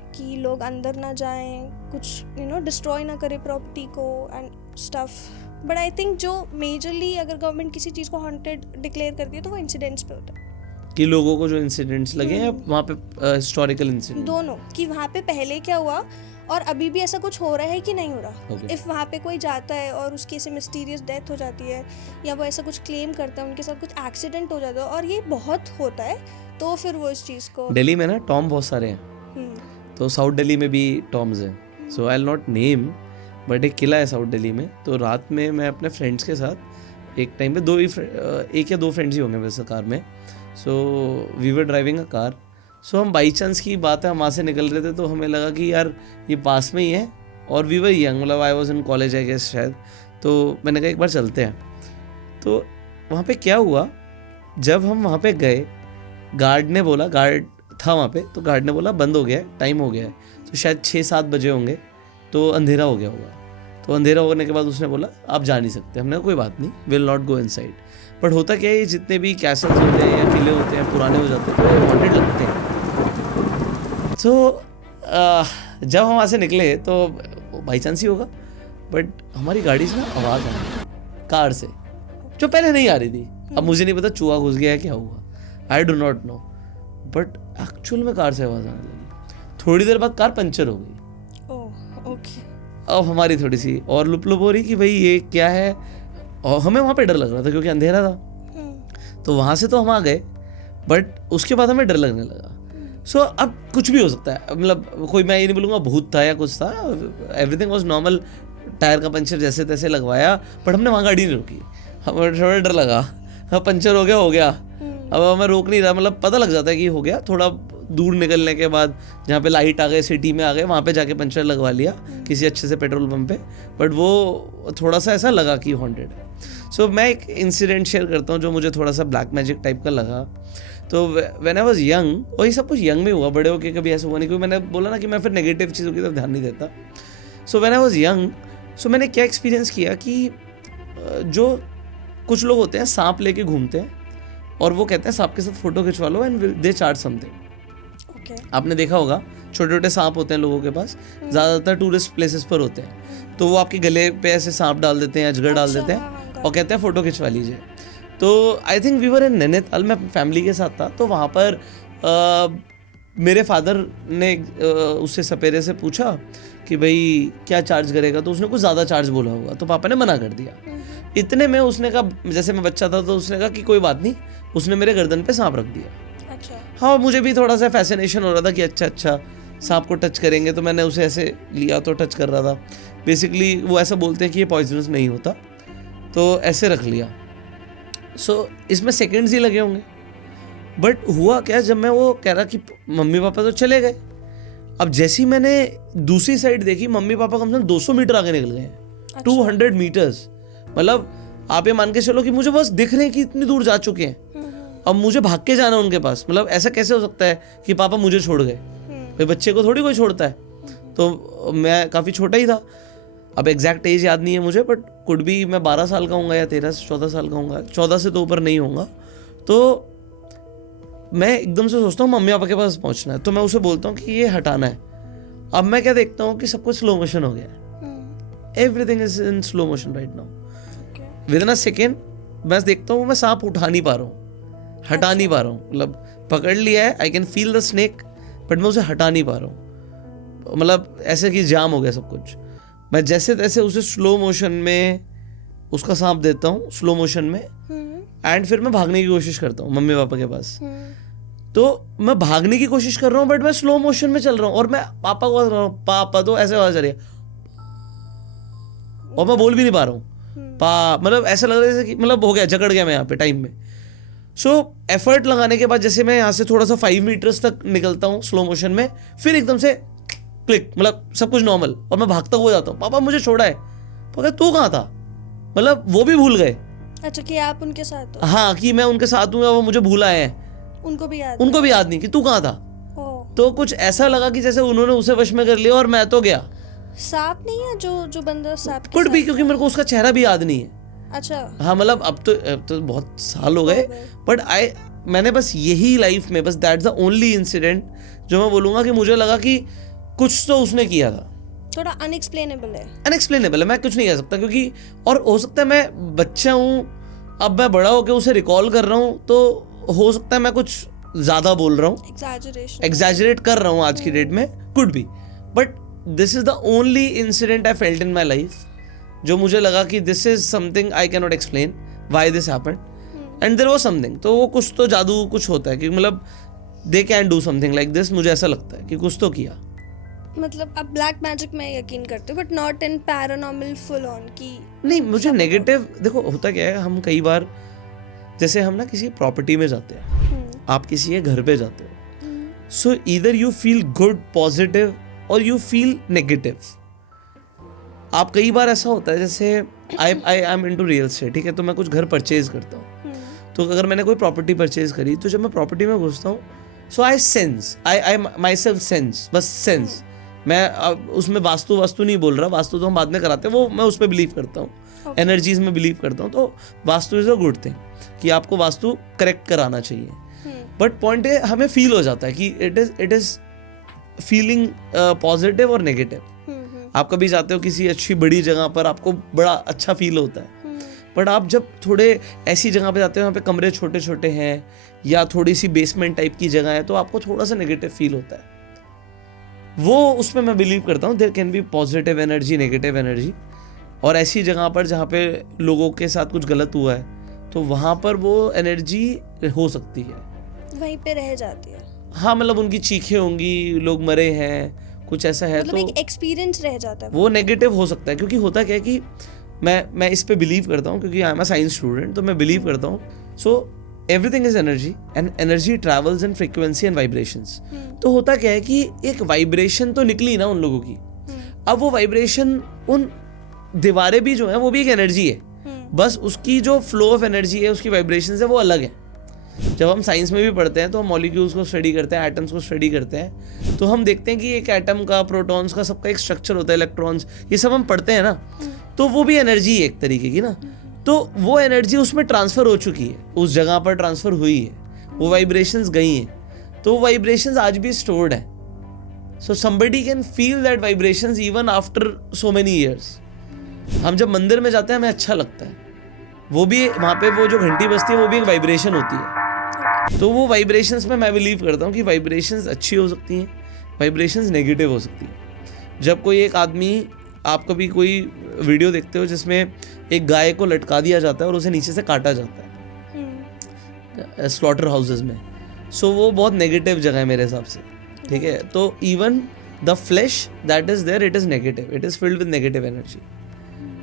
कि लोग अंदर ना जाएं, कुछ डिस्ट्रॉय ना करे प्रॉपर्टी को and stuff. But I think जो मेजरली अगर गवर्नमेंट किसी चीज़ को हॉन्टेड डिक्लेयर करती है तो वो इंसिडेंट्स पे होता है, कि लोगों को जो इंसिडेंट्स लगे हैं वहाँ पे हिस्टोरिकल इंसिडेंट, दोनों, कि वहाँ पे पहले क्या हुआ और अभी भी ऐसा कुछ हो रहा है कि नहीं हो रहा। इफ़ वहाँ पे कोई जाता है और उसकी ऐसे मिस्टीरियस डेथ हो जाती है, या वो ऐसा कुछ क्लेम करता है, उनके साथ कुछ एक्सीडेंट हो जाता है, और ये बहुत होता है, तो फिर वो इस चीज़ को। दिल्ली में ना टॉम बहुत सारे हैं, तो साउथ दिल्ली में भी टॉम्स हैं। So I will not name, but एक किला है साउथ दिल्ली में। तो रात में मैं अपने फ्रेंड्स के साथ, एक टाइम पे एक या दो फ्रेंड्स ही होंगे वैसे कार में, so we were driving a car. So हम बाई चांस की बात है, हम वहाँ से निकल रहे थे, तो हमें लगा कि यार ये पास में ही है, और वी वर यंग, मतलब I was in college I guess शायद, तो मैंने कहा एक बार चलते हैं। तो वहाँ पे क्या हुआ, जब हम वहाँ पे गए, गार्ड था वहाँ पे, तो गार्ड ने बोला बंद हो गया है, टाइम हो गया है। तो शायद 6-7 बजे होंगे, तो अंधेरा हो गया होगा। तो अंधेरा होने के बाद उसने बोला आप जा नहीं सकते। हमने कहा कोई बात नहीं, will not go inside. But होता क्या है, ये जितने भी कैसल्स होते हैं या किले होते हैं पुराने हो जाते हैं तो ये हॉन्टेड लगते हैं। तो जब हम वहाँ से निकले तो बाई चांस ही होगा, बट हमारी गाड़ी से ना आवाज़ आई कार से, जो पहले नहीं आ रही थी। अब मुझे नहीं पता चूहा घुस गया है क्या हुआ, I do not know, but actual में कार से आवाज़ आने लगी। थोड़ी देर बाद कार पंचर हो गई। Oh okay. अब हमारी थोड़ी सी और लुप हो रही कि भाई ये क्या है, और हमें वहाँ पे डर लग रहा था क्योंकि अंधेरा था। तो वहाँ से तो हम आ गए, बट उसके बाद हमें डर लगने लगा। सो अब कुछ भी हो सकता है, मतलब कोई, मैं ये नहीं बोलूँगा भूत था या कुछ था, एवरीथिंग वाज नॉर्मल। टायर का पंचर जैसे तैसे लगवाया, बट हमने वहाँ गाड़ी नहीं रोकी, हमें थोड़ा डर लगा। हाँ पंचर हो गया, अब हमें रोक नहीं रहा, मतलब पता लग जाता है कि हो गया। थोड़ा दूर निकलने के बाद जहाँ पे लाइट आ गए, सिटी में आ गए, वहाँ पे जाके पंचर लगवा लिया किसी अच्छे से पेट्रोल पंप पे, बट वो थोड़ा सा ऐसा लगा कि हॉन्टेड है। सो मैं एक इंसिडेंट शेयर करता हूँ जो मुझे थोड़ा सा ब्लैक मैजिक टाइप का लगा। तो व्हेन आई वाज यंग, और ये सब कुछ यंग में हुआ, बड़े होके कभी ऐसा हुआ नहीं, क्योंकि मैंने बोला ना कि मैं फिर नेगेटिव चीज़ों की तरफ ध्यान नहीं देता। So when I was young, so मैंने क्या एक्सपीरियंस किया कि जो कुछ लोग होते हैं सांप लेके घूमते हैं और वो कहते हैं सांप के साथ फोटो खिंचवा लो एंड दे चार्ज समथिंग। आपने देखा होगा छोटे छोटे सांप होते हैं लोगों के पास, ज़्यादातर टूरिस्ट प्लेसेस पर होते हैं, तो वो आपके गले पे ऐसे सांप डाल देते हैं, अजगर डाल देते हैं और कहते हैं फ़ोटो खिंचवा लीजिए। तो आई थिंक वी वर इन नैनीताल, मैं फैमिली के साथ था, तो वहाँ पर मेरे फादर ने उससे सपेरे से पूछा कि भाई क्या चार्ज करेगा, तो उसने कुछ ज़्यादा चार्ज बोला होगा, तो पापा ने मना कर दिया। इतने में उसने कहा, जैसे मैं बच्चा था तो उसने कहा कि कोई बात नहीं, उसने मेरे गर्दन पे सांप रख दिया। अच्छा। हाँ, मुझे भी थोड़ा सा फैसिनेशन हो रहा था कि अच्छा सांप को टच करेंगे, तो मैंने उसे ऐसे लिया तो टच कर रहा था। बेसिकली वो ऐसा बोलते हैं कि ये पॉइजनस नहीं होता, तो ऐसे रख लिया। सो इसमें सेकेंड्स ही लगे होंगे, बट हुआ क्या, जब मैं वो कह रहा कि मम्मी पापा तो चले गए, अब जैसे ही मैंने दूसरी साइड देखी, मम्मी पापा कम से कम 200 मीटर आगे निकल गए हैं। 200 मीटर्स, मतलब आप ये मान के चलो कि मुझे बस दिख रहे हैं कि इतनी दूर जा चुके हैं। अब मुझे भाग के जाना उनके पास, मतलब ऐसा कैसे हो सकता है कि पापा मुझे छोड़ गए, भाई बच्चे को थोड़ी कोई छोड़ता है। तो मैं काफ़ी छोटा ही था, अब एग्जैक्ट एज याद नहीं है मुझे, बट कुड भी मैं 12 साल का हूँगा या 13 से 14 साल का हूँगा, 14 से तो ऊपर नहीं होऊंगा। तो मैं एकदम से सोचता हूँ मम्मी पापा के पास पहुँचना है, तो मैं उसे बोलता हूँ कि ये हटाना है। अब मैं क्या देखता हूँ कि सब कुछ स्लो मोशन हो गया है, everything is in slow motion right now. With in a second मैं देखता हूँ मैं सांप उठा नहीं पा रहा हूँ, हटा नहीं पा रहा हूँ, मतलब पकड़ लिया है, I can feel the snake, but मैं उसे हटा नहीं पा रहा हूँ, मतलब ऐसे कि जाम हो गया सब कुछ। मैं जैसे तैसे उसे स्लो मोशन में उसका सांप देता हूँ, स्लो मोशन में, एंड फिर मैं भागने की कोशिश करता हूँ मम्मी पापा के पास। तो मैं भागने की कोशिश कर रहा हूँ, बट मैं स्लो मोशन में चल रहा हूँ और मैं पापा को बोल रहा हूँ पापा, तो ऐसे आवाज आ रही है और मैं बोल भी नहीं पा रहा हूँ मतलब ऐसा लग रहा है जैसे कि मतलब हो गया, जकड़ गया मैं यहाँ पे टाइम में। सो एफर्ट लगाने के बाद जैसे मैं यहाँ से थोड़ा सा 5 मीटर्स तक निकलता हूँ स्लो मोशन में, फिर एकदम से क्लिक, मतलब सब कुछ नॉर्मल, और मैं भागता हुआ जाता हूँ, पापा मुझे छोड़ा है। पापा तू कहाँ था, मतलब वो भी भूल गए। अच्छा, कि आप उनके साथ हो? हाँ, कि मैं उनके साथ हूँ, वो मुझे भूल आए हैं, उनको भी याद नहीं कि तू कहाँ था। तो कुछ ऐसा लगा कि जैसे उन्होंने उसे वश में कर लिया और मैं तो गया। सांप नहीं है जो बंदा सांप के कुछ भी, क्योंकि मेरे को उसका चेहरा भी याद नहीं है। अच्छा। हाँ, मतलब अब तो बहुत साल हो गए, बट मैंने बस यही लाइफ में बस दैट्स द ओनली इंसिडेंट जो मैं बोलूँगा कि मुझे लगा कि कुछ तो उसने किया था। थोड़ा अनएक्सप्लेनेबल है, मैं कुछ नहीं कह सकता, क्योंकि और हो सकता है मैं बच्चा हूँ, अब मैं बड़ा होकर उसे रिकॉल कर रहा हूँ, तो हो सकता है मैं कुछ ज़्यादा बोल रहा हूँ, एग्जैजरेट कर रहा हूँ आज की डेट में, could be, but this is the only incident I felt in my life जो मुझे लगा कि this is something I can not explain why this happened and there was something. तो वो कुछ तो जादू कुछ होता है कि मतलब they can do something like this, मुझे ऐसा लगता है कि कुछ तो किया। मतलब आप ब्लैक मैजिक में यकीन करते हो, but not in paranormal full on की? नहीं, मुझे नेगेटिव, देखो होता क्या है, हम कई बार जैसे हम ना किसी प्रॉपर्टी में जाते हैं, आप किसी के घर पे जाते हो, सो either you feel good positive और यू फील नेगेटिव। आप कई बार ऐसा होता है, जैसे I am into real estate, ठीक है, तो मैं कुछ घर परचेज करता हूँ, तो अगर मैंने कोई प्रॉपर्टी परचेज करी, तो जब मैं प्रॉपर्टी में घुसता हूँ, so I sense, I myself sense, बस सेंस मैं अब उसमें वास्तु नहीं बोल रहा, वास्तु तो हम बाद में कराते हैं, वो मैं उस पर बिलीव करता हूँ, एनर्जीज में बिलीव करता हूँ। तो vastu is a good thing कि आपको वास्तु करेक्ट कराना चाहिए, बट पॉइंट है हमें फील हो जाता है कि इट इज फीलिंग पॉजिटिव और नेगेटिव। आप कभी जाते हो किसी अच्छी बड़ी जगह पर, आपको बड़ा अच्छा फील होता है, बट आप जब थोड़े ऐसी जगह पे जाते हो यहाँ पे कमरे छोटे छोटे हैं या थोड़ी सी बेसमेंट टाइप की जगह है, तो आपको थोड़ा सा नेगेटिव फील होता है। वो उसमें मैं बिलीव करता हूँ there can be positive energy, negative energy, और ऐसी जगह पर जहाँ पे लोगों के साथ कुछ गलत हुआ है तो वहाँ पर वो एनर्जी हो सकती है, वहीं पे रह जाती है। हाँ, मतलब उनकी चीखें होंगी, लोग मरे हैं, कुछ ऐसा है, मतलब तो एक एक्सपीरियंस रह जाता है, वो नेगेटिव हो सकता है। क्योंकि होता क्या है कि मैं इस पे बिलीव करता हूँ, क्योंकि I am a science student, तो मैं बिलीव करता हूँ। So everything is energy and energy travels in frequency and vibrations. तो होता क्या है कि एक वाइब्रेशन तो निकली ना उन लोगों की, अब वो वाइब्रेशन, उन दीवारें भी जो है वो भी एक एनर्जी है, बस उसकी जो फ्लो ऑफ एनर्जी है, उसकी वाइब्रेशंस है, वो अलग है। जब हम साइंस में भी पढ़ते हैं तो हम मॉलिक्यूल्स को स्टडी करते हैं, एटम्स को स्टडी करते हैं, तो हम देखते हैं कि एक एटम का, प्रोटॉन्स का, सबका एक स्ट्रक्चर होता है, इलेक्ट्रॉन्स, ये सब हम पढ़ते हैं ना, तो वो भी एनर्जी है एक तरीके की ना। तो वो एनर्जी उसमें ट्रांसफर हो चुकी है, उस जगह पर ट्रांसफर हुई है, वो वाइब्रेशंस गई हैं, तो वो वाइब्रेशंस आज भी स्टोर्ड है। So somebody can feel that vibrations even after so many years. हम जब मंदिर में जाते हैं हमें अच्छा लगता है, वो भी वहाँ पे वो जो घंटी बजती है वो भी एक वाइब्रेशन होती है। तो वो वाइब्रेशंस में मैं बिलीव करता हूँ कि वाइब्रेशंस अच्छी हो सकती हैं, वाइब्रेशंस नेगेटिव हो सकती हैं। जब कोई एक आदमी, आप कभी कोई वीडियो देखते हो जिसमें एक गाय को लटका दिया जाता है और उसे नीचे से काटा जाता है स्लॉटर हाउसेस में, सो वो बहुत नेगेटिव जगह है मेरे हिसाब से, ठीक है। तो even the flash that is there, it is negative, it is filled with negative energy,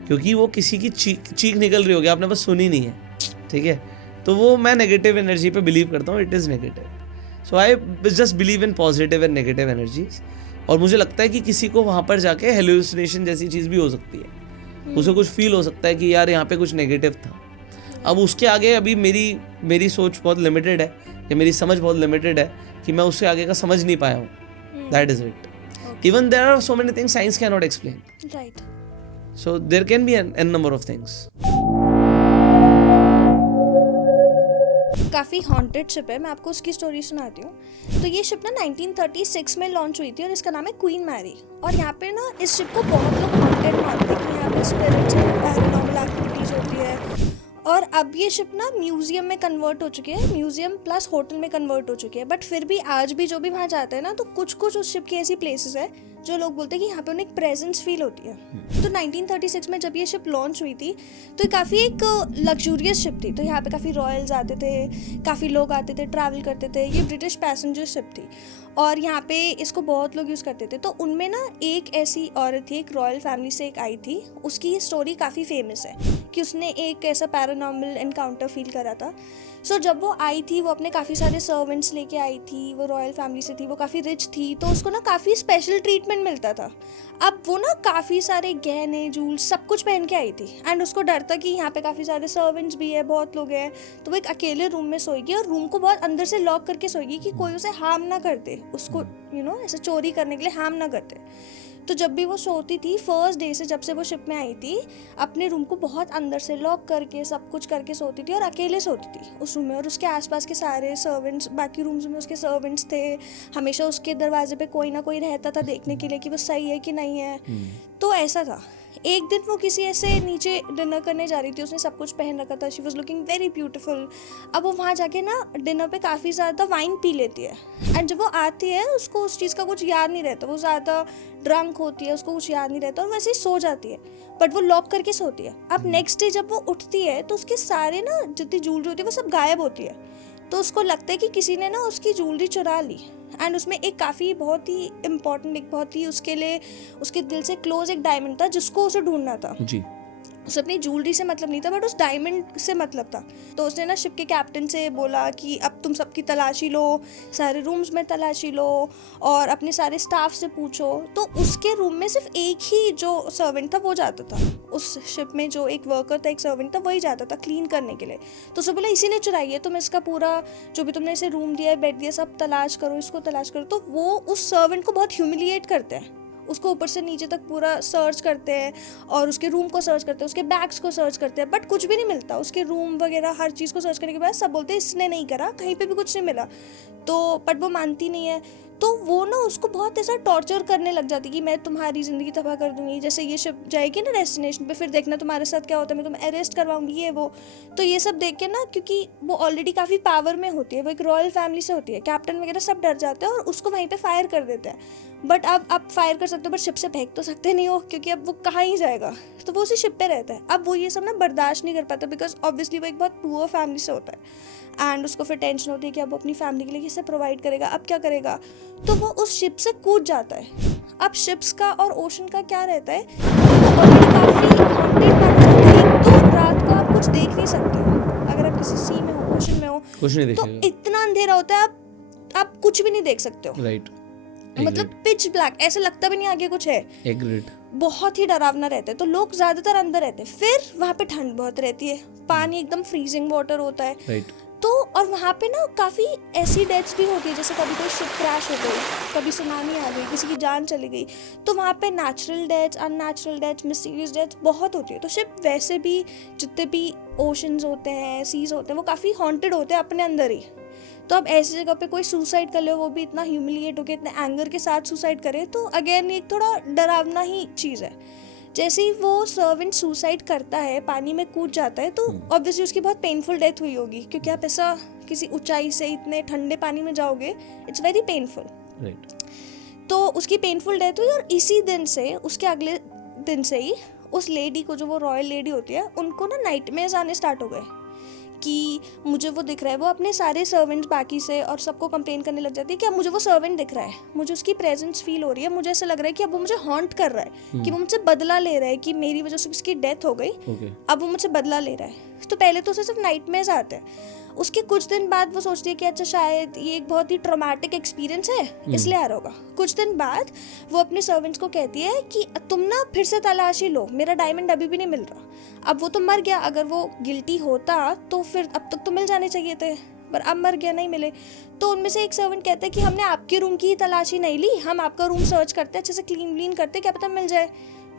क्योंकि वो किसी की चीख निकल रही होगी, आपने बस सुनी नहीं है, ठीक है। तो वो मैं नेगेटिव एनर्जी पे बिलीव करता हूँ, it is negative. So I just believe in positive and negative energies, और मुझे लगता है कि किसी को वहाँ पर जाके हेलुसिनेशन जैसी चीज़ भी हो सकती है, उसे कुछ फील हो सकता है कि यार यहाँ पे कुछ नेगेटिव था। अब उसके आगे अभी मेरी सोच बहुत लिमिटेड है, या मेरी समझ बहुत लिमिटेड है कि मैं उससे आगे का समझ नहीं पाया हूँ, that is it. Even there are so many things science can not explain, right. So there can be n number of things. काफ़ी हॉन्टेड शिप है, मैं आपको उसकी स्टोरी सुनाती हूँ। तो ये शिप ना 1936 में लॉन्च हुई थी और इसका नाम है क्वीन मैरी। और यहाँ पे ना इस शिप को बहुत लोग हॉन्टेड मानते हैं कि यहाँ पे स्पिरिट्स, पैरानॉर्मल एक्टिविटीज़ होती है। और अब ये शिप ना म्यूजियम में कन्वर्ट हो चुकी है, म्यूजियम प्लस होटल में कन्वर्ट हो चुकी है। बट फिर भी आज भी जो भी वहाँ जाता है ना, तो कुछ कुछ उस शिप की ऐसी प्लेसेस है जो लोग बोलते हैं कि यहाँ पे उन्हें एक प्रेजेंस फील होती है। तो 1936 में जब ये शिप लॉन्च हुई थी तो काफ़ी एक लग्जूरियस शिप थी। तो यहाँ पे काफ़ी रॉयल्स आते थे, काफ़ी लोग आते थे, ट्रैवल करते थे। ये ब्रिटिश पैसेंजर शिप थी और यहाँ पे इसको बहुत लोग यूज़ करते थे। तो उनमें ना एक ऐसी औरत थी, एक रॉयल फैमिली से एक आई थी, उसकी ये स्टोरी काफ़ी फेमस है कि उसने एक ऐसा पैरानॉर्मल एनकाउंटर फील करा था। सो जब वो आई थी, वो अपने काफ़ी सारे सर्वेंट्स लेके आई थी, वो रॉयल फैमिली से थी, वो काफ़ी रिच थी, तो उसको ना काफ़ी स्पेशल ट्रीटमेंट मिलता था। अब वो ना काफ़ी सारे गहने, जूल, सब कुछ पहन के आई थी एंड उसको डर था कि यहाँ पे काफ़ी सारे सर्वेंट्स भी है, बहुत लोग हैं, तो वो एक अकेले रूम में सोएगी और रूम को बहुत अंदर से लॉक करके सोएगी कि कोई उसे हार्म ना कर दे, उसको ऐसे चोरी करने के लिए हार्म ना करते। तो जब भी वो सोती थी, फर्स्ट डे से जब से वो शिप में आई थी, अपने रूम को बहुत अंदर से लॉक करके सब कुछ करके सोती थी और अकेले सोती थी उस रूम में। और उसके आसपास के सारे सर्वेंट्स, बाकी रूम्स में उसके सर्वेंट्स थे, हमेशा उसके दरवाजे पे कोई ना कोई रहता था देखने के लिए कि वो सही है कि नहीं है। तो ऐसा था। एक दिन वो किसी ऐसे नीचे डिनर करने जा रही थी, उसने सब कुछ पहन रखा था, she was looking very beautiful. अब वो वहाँ जाके ना डिनर पे काफ़ी ज़्यादा वाइन पी लेती है एंड जब वो आती है उसको उस चीज़ का कुछ याद नहीं रहता, वो ज़्यादा ड्रंक होती है, उसको कुछ याद नहीं रहता और वैसे ही सो जाती है, बट वो लॉक करके सोती है। अब नेक्स्ट डे जब वो उठती है तो उसके सारे ना जितनी ज्वेलरी होती है वो सब गायब होती है। तो उसको लगता है कि किसी ने ना उसकी ज्वेलरी चुरा ली एंड उसमें एक काफ़ी बहुत ही इम्पॉर्टेंट, एक बहुत ही उसके लिए, उसके दिल से क्लोज एक डायमंड था जिसको उसे ढूंढना था जी। उसे अपनी ज्वेलरी से मतलब नहीं था बट उस डायमंड से मतलब था। तो उसने ना शिप के कैप्टन से बोला कि अब तुम सबकी तलाशी लो, सारे रूम्स में तलाशी लो और अपने सारे स्टाफ से पूछो। तो उसके रूम में सिर्फ एक ही जो सर्वेंट था वो जाता था, उस शिप में जो एक वर्कर था, एक सर्वेंट था, वही जाता था क्लीन करने के लिए। तो उसे बोला इसी ने चुराई है, तुम इसका पूरा जो भी तुमने इसे रूम दिया है, बेड दिया, सब तलाश करो, इसको तलाश करो। तो वो उस सर्वेंट को बहुत ह्यूमिलिएट करते हैं उसको ऊपर से नीचे तक पूरा सर्च करते हैं और उसके रूम को सर्च करते हैं, उसके बैग्स को सर्च करते हैं, बट कुछ भी नहीं मिलता। उसके रूम वगैरह हर चीज़ को सर्च करने के बाद सब बोलते हैं इसने नहीं करा, कहीं पे भी कुछ नहीं मिला। तो बट वो मानती नहीं है, तो वो ना उसको बहुत ऐसा टॉर्चर करने लग जाती कि मैं तुम्हारी ज़िंदगी तबाह कर दूंगी। जैसे ये शिप जाएगी ना डेस्टिनेशन पे, फिर देखना तुम्हारे साथ क्या होता है, मैं तुम्हें अरेस्ट करवाऊंगी, ये वो। तो ये सब देख के ना, क्योंकि वो ऑलरेडी काफ़ी पावर में होती है, वो एक रॉयल फैमिली से होती है, कैप्टन वगैरह सब डर जाते हैं और उसको वहीं पे फायर कर देते हैं। बट अब आप फायर कर सकते हो, बट शिप से फेंक तो सकते नहीं हो, क्योंकि अब वो कहाँ ही जाएगा, तो वो उसी शिप पे रहता है। अब वो ये सब ना बर्दाश्त नहीं कर पाता, बिकॉज ऑब्वियसली वो एक बहुत पुअर फैमिली से होता है, एंड उसको फिर टेंशन होती है कि अब वो अपनी फैमिली के लिए किसे प्रोवाइड करेगा, अब क्या करेगा। तो वो उस शिप से कूद जाता है। अब शिप्स का और ओशन का क्या रहता है, वो ऑलरेडी काफ़ी हॉन्टेड माना जाता है। एक तो रात को आप कुछ देख नहीं सकते अगर आप किसी सी में हो, ओशन में हो, कुछ नहीं तो देखेगा, इतना अंधेरा होता है, आप कुछ भी नहीं देख सकते हो, राइट। मतलब पिच ब्लैक, ऐसे लगता भी नहीं आगे कुछ है, एग्रीड। बहुत ही डरावना रहता है। तो लोग ज्यादातर अंदर रहते हैं। फिर वहाँ पे ठंड बहुत रहती है, पानी एकदम फ्रीजिंग वाटर होता है, राइट। तो और वहाँ पे ना काफ़ी ऐसी डेथ्स भी होती है, जैसे कभी कोई शिप क्रैश हो गई, कभी सुनामी आ गई, किसी की जान चली गई, तो वहाँ पे natural deaths, unnatural deaths, mysterious deaths बहुत होती है। तो शिप वैसे भी जितने भी ओशंस होते हैं, सीज होते हैं, वो काफ़ी हॉन्टेड होते हैं अपने अंदर ही। तो अब ऐसी जगह पे कोई सुसाइड कर ले, वो भी इतना ह्यूमिलिएट होकर इतने एंगर के साथ सुसाइड करे, तो अगेन एक थोड़ा डरावना ही चीज़ है। जैसे ही वो सर्वेंट सुसाइड करता है, पानी में कूद जाता है, तो ऑब्वियसली उसकी बहुत पेनफुल डेथ हुई होगी, क्योंकि आप ऐसा किसी ऊंचाई से इतने ठंडे पानी में जाओगे, इट्स वेरी पेनफुल, राइट। तो उसकी पेनफुल डेथ हुई। और इसी दिन से, उसके अगले दिन से ही उस लेडी को, जो वो रॉयल लेडी होती है, उनको ना नाइटमेयर्स आने स्टार्ट हो गए कि मुझे वो दिख रहा है। वो अपने सारे सर्वेंट्स बाकी से और सबको कंप्लेन करने लग जाती है कि अब मुझे वो सर्वेंट दिख रहा है, मुझे उसकी प्रेजेंस फील हो रही है, मुझे ऐसा लग रहा है कि अब वो मुझे हॉन्ट कर रहा है, कि वो मुझसे बदला ले रहा है, कि मेरी वजह से उसकी डेथ हो गई, अब वो मुझसे बदला ले रहा है। तो पहले तो उसे सिर्फ नाइटमेयर्स आते हैं, उसके कुछ दिन बाद वो सोचती है कि अच्छा शायद ये एक बहुत ही ट्रॉमेटिक एक्सपीरियंस है, इसलिए आ रहा होगा। कुछ दिन बाद वो अपने सर्वेंट्स को कहती है कि तुम ना फिर से तलाशी लो, मेरा डायमंड अभी भी नहीं मिल रहा। अब वो तो मर गया, अगर वो गिल्टी होता तो फिर अब तक तो मिल जाने चाहिए थे, पर अब मर गया, नहीं मिले। तो उनमें से एक सर्वेंट कहता है कि हमने आपके रूम की ही तलाशी नहीं ली, हम आपका रूम सर्च करते, अच्छे से क्लीन करते, क्या पता मिल जाए।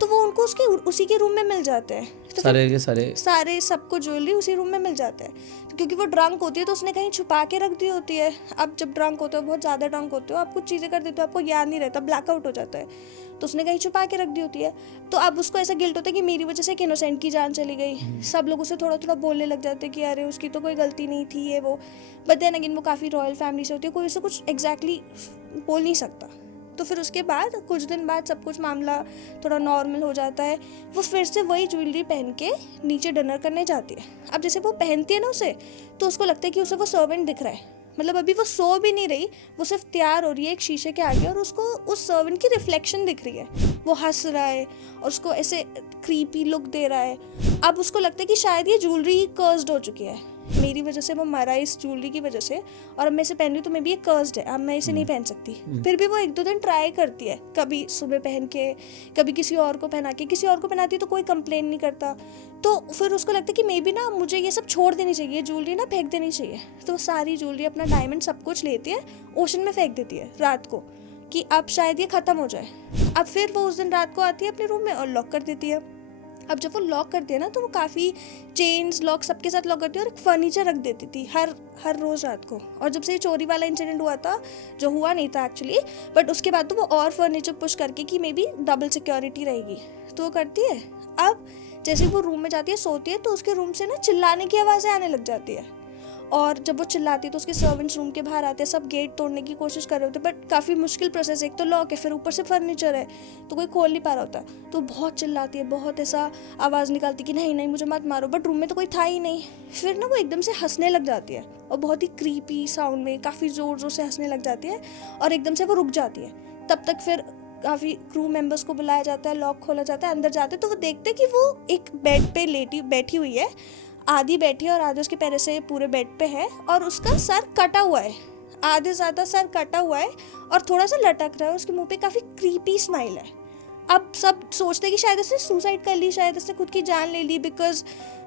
तो वो उनको उसके उसी के रूम में मिल जाते हैं, तो सारे के सारे सबको ज्वेलरी उसी रूम में मिल जाता है, क्योंकि वो ड्रंक होती है तो उसने कहीं छुपा के रख दी होती है। अब जब ड्रंक होते हो, बहुत ज़्यादा ड्रंक होते हो, आप कुछ चीज़ें कर देते हो, आपको याद नहीं रहता, ब्लैकआउट हो जाता है, तो उसने कहीं छुपा के रख दी होती है। तो अब उसको ऐसा गिल्ट होता है कि मेरी वजह से एक इनोसेंट की जान चली गई। सब लोग उसे थोड़ा थोड़ा बोलने लग जाते हैं कि अरे उसकी तो कोई गलती नहीं थी, ये वो। बट देन अगेन वो काफ़ी रॉयल फैमिली से होती है, कोई उसे कुछ एग्जैक्टली बोल नहीं सकता। तो फिर उसके बाद कुछ दिन बाद सब कुछ मामला थोड़ा नॉर्मल हो जाता है। वो फिर से वही ज्वेलरी पहन के नीचे डिनर करने जाती है। अब जैसे वो पहनती है ना उसे, तो उसको लगता है कि उसे वो सर्वेंट दिख रहा है, मतलब अभी वो सो भी नहीं रही, वो सिर्फ तैयार हो रही है एक शीशे के आगे, और उसको उस सर्वेंट की रिफ्लेक्शन दिख रही है, वो हंस रहा है और उसको ऐसे क्रीपी लुक दे रहा है। अब उसको लगता है कि शायद ये ज्वेलरी कर्स्ड हो चुकी है, मेरी वजह से वो मरा है इस ज्वेलरी की वजह से, और अब मैं इसे पहन रही हूँ तो मे बी ये कर्स्ड है, अब मैं इसे नहीं पहन सकती। फिर भी वो एक दो दिन ट्राई करती है, कभी सुबह पहन के, कभी किसी और को पहना के, किसी और को पहनाती है तो कोई कंप्लेन नहीं करता। तो फिर उसको लगता है कि मे बी ना मुझे ये सब छोड़ देनी चाहिए, ज्वेलरी ना फेंक देनी चाहिए। तो वो सारी ज्वेलरी, अपना डायमंड, सब कुछ लेती है, ओशन में फेंक देती है रात को, कि अब शायद ये ख़त्म हो जाए। अब फिर वो उस दिन रात को आती है अपने रूम में और लॉक कर देती है। अब जब वो लॉक करती है ना, तो वो काफ़ी चेन्स लॉक सबके साथ लॉक करती है और एक फर्नीचर रख देती थी हर रोज़ रात को। और जब से ये चोरी वाला इंसिडेंट हुआ था, जो हुआ नहीं था एक्चुअली, बट उसके बाद तो वो और फर्नीचर पुश करके कि मे बी डबल सिक्योरिटी रहेगी, तो वो करती है। अब जैसे वो रूम में जाती है, सोती है, तो उसके रूम से ना चिल्लाने की आवाज़ें आने लग जाती है, और जब वो चिल्लाती है तो उसके सर्वेंट्स रूम के बाहर आते हैं, सब गेट तोड़ने की कोशिश कर रहे होते हैं, बट काफ़ी मुश्किल प्रोसेस है, एक तो लॉक है, फिर ऊपर से फर्नीचर है, तो कोई खोल नहीं पा रहा होता। तो बहुत चिल्लाती है, बहुत ऐसा आवाज़ निकालती कि नहीं नहीं मुझे मत मारो, बट रूम में तो कोई था ही नहीं। फिर ना वो एकदम से हंसने लग जाती है, और बहुत ही क्रीपी साउंड में काफ़ी ज़ोर ज़ोर से हंसने लग जाती है, और एकदम से वो रुक जाती है। तब तक फिर काफ़ी क्रू मेंबर्स को बुलाया जाता है, लॉक खोला जाता है, अंदर जाते हैं, तो वो देखते हैं कि वो एक बेड पे बैठी हुई है, आधी बैठी है और आधे उसके पैर से पूरे बेड पे है, और उसका सर कटा हुआ है, आधे ज़्यादा सर कटा हुआ है और थोड़ा सा लटक रहा है, उसके मुंह पे काफ़ी क्रीपी स्माइल है। अब सब सोचते हैं कि शायद इसने सुसाइड कर ली, शायद इसने खुद की जान ले ली, बिकॉज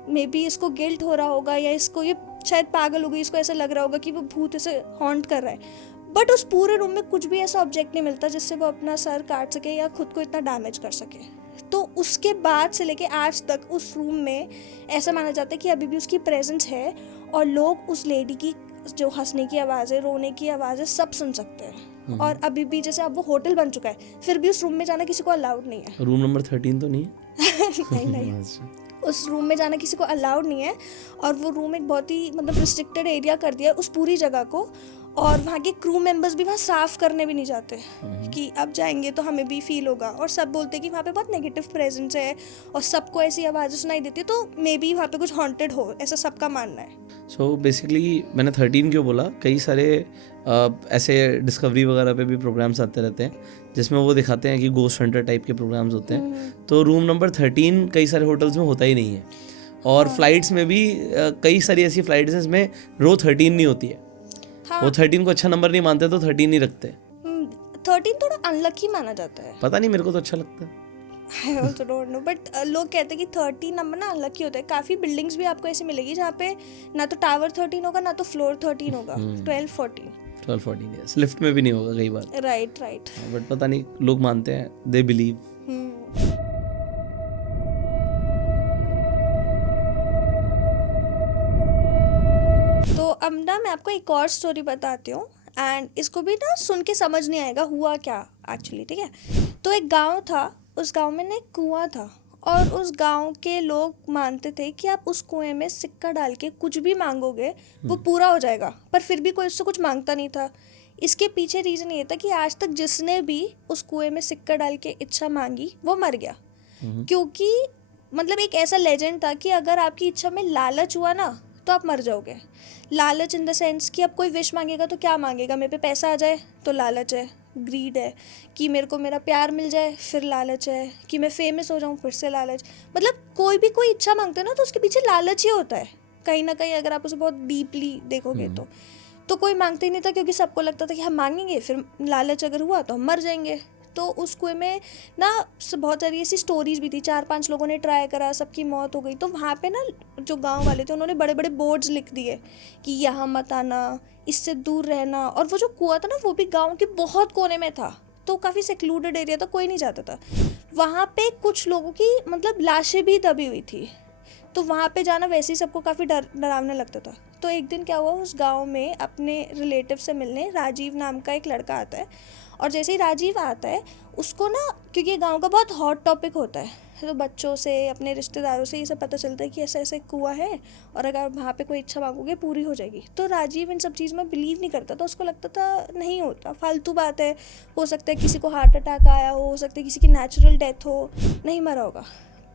मे बी इसको गिल्ट हो रहा होगा, या इसको ये शायद पागल हो गई, इसको ऐसा लग रहा होगा कि वो भूत इसे हॉन्ट कर रहा है। बट उस पूरे रूम में कुछ भी ऐसा ऑब्जेक्ट नहीं मिलता जिससे वो अपना सर काट सके या खुद को इतना डैमेज कर सके। तो उसके बाद से लेके आज तक उस रूम में ऐसा माना जाता है कि अभी भी उसकी प्रेजेंस है और लोग उस लेडी की जो हंसने की आवाज़ें, रोने की आवाज़ें सब सुन सकते हैं। और अभी भी जैसे अब वो होटल बन चुका है, फिर भी उस रूम में जाना किसी को अलाउड नहीं है। रूम नंबर 13 तो नहीं है? नहीं, उस रूम में जाना किसी को अलाउड नहीं है। और वो रूम एक बहुत ही मतलब रिस्ट्रिक्टेड एरिया कर दिया उस पूरी जगह को। और वहाँ के क्रू मेंबर्स भी वहाँ साफ करने भी नहीं जाते कि अब जाएंगे तो हमें भी फील होगा। और सब बोलते हैं कि वहाँ पे बहुत नेगेटिव प्रेजेंस है और सबको ऐसी आवाज़ें सुनाई देती है, तो मे बी वहाँ पे कुछ हॉन्टेड हो, ऐसा सबका मानना है। सो बेसिकली मैंने 13 क्यों बोला, कई सारे ऐसे डिस्कवरी वगैरह पे भी प्रोग्राम्स आते रहते हैं जिसमें वो दिखाते हैं कि गोस्ट हंटर टाइप के प्रोग्राम्स होते हैं। तो रूम नंबर 13 कई सारे होटल्स में होता ही नहीं है। और फ्लाइट्स में भी कई सारी ऐसी फ्लाइट्स हैं जिसमें रो 13 नहीं होती है। वो 13 को अच्छा नंबर नहीं मानते तो 13 नहीं रखते। 13 थोड़ा अनलकी माना जाता है। पता नहीं, मेरे को तो अच्छा लगता है। I also don't know, but लोग कहते हैं कि 13 नंबर ना अनलकी होता है। काफ़ी बिल्डिंग्स भी आपको ऐसी मिलेगी जहाँ पे ना तो टावर 13 होगा ना तो फ्लोर 13 होगा। 12, 14 यस, लिफ्ट में भी नहीं होगा कई बार। राइट। बट पता नहीं, लोग मानते हैं, दे बिलीव। तो अब ना मैं आपको एक और स्टोरी बताती हूँ एंड इसको भी ना सुन के समझ नहीं आएगा हुआ क्या एक्चुअली, ठीक है। तो एक गांव था, उस गांव में ना एक कुआं था और उस गांव के लोग मानते थे कि आप उस कुएं में सिक्का डाल के कुछ भी मांगोगे वो पूरा हो जाएगा। पर फिर भी कोई उससे कुछ मांगता नहीं था। इसके पीछे रीज़न ये था कि आज तक जिसने भी उस कुएं में सिक्का डाल के इच्छा मांगी वो मर गया। क्योंकि मतलब एक ऐसा लेजेंड था कि अगर आपकी इच्छा में लालच हुआ ना तो आप मर जाओगे। लालच इन द सेंस कि अब कोई विश मांगेगा तो क्या मांगेगा, मेरे पे पैसा आ जाए तो लालच है, ग्रीड है। कि मेरे को मेरा प्यार मिल जाए फिर लालच है, कि मैं फेमस हो जाऊँ फिर से लालच। मतलब कोई भी कोई इच्छा मांगते हैं ना तो उसके पीछे लालच ही होता है कहीं ना कहीं, अगर आप उसे बहुत डीपली देखोगे तो कोई मांगते ही नहीं था क्योंकि सबको लगता था कि हम मांगेंगे फिर लालच अगर हुआ तो हम मर जाएंगे। तो उस कुएं में ना बहुत सारी ऐसी स्टोरीज भी थी, 4-5 लोगों ने ट्राई करा, सबकी मौत हो गई। तो वहाँ पे ना जो गांव वाले थे उन्होंने बड़े बड़े बोर्ड्स लिख दिए कि यहाँ मत आना, इससे दूर रहना। और वो जो कुआं था ना वो भी गांव के बहुत कोने में था, तो काफ़ी सेक्लूडेड एरिया था, कोई नहीं जाता था वहाँ पे। कुछ लोगों की मतलब लाशें भी दबी हुई थी, तो वहाँ पे जाना वैसे ही सबको काफ़ी डरावने लगता था। तो एक दिन क्या हुआ, उस गांव में अपने रिलेटिव से मिलने राजीव नाम का एक लड़का आता है। और जैसे ही राजीव आता है उसको ना, क्योंकि ये गांव का बहुत हॉट टॉपिक होता है, तो बच्चों से अपने रिश्तेदारों से ये सब पता चलता है कि ऐसा ऐसा कुआं है और अगर वहाँ पे कोई इच्छा मांगोगे पूरी हो जाएगी। तो राजीव इन सब चीज़ में बिलीव नहीं करता था, उसको लगता था नहीं होता, फालतू बात है, हो सकता है किसी को हार्ट अटैक आया हो सकता है किसी की नेचुरल डेथ हो, नहीं मरा होगा।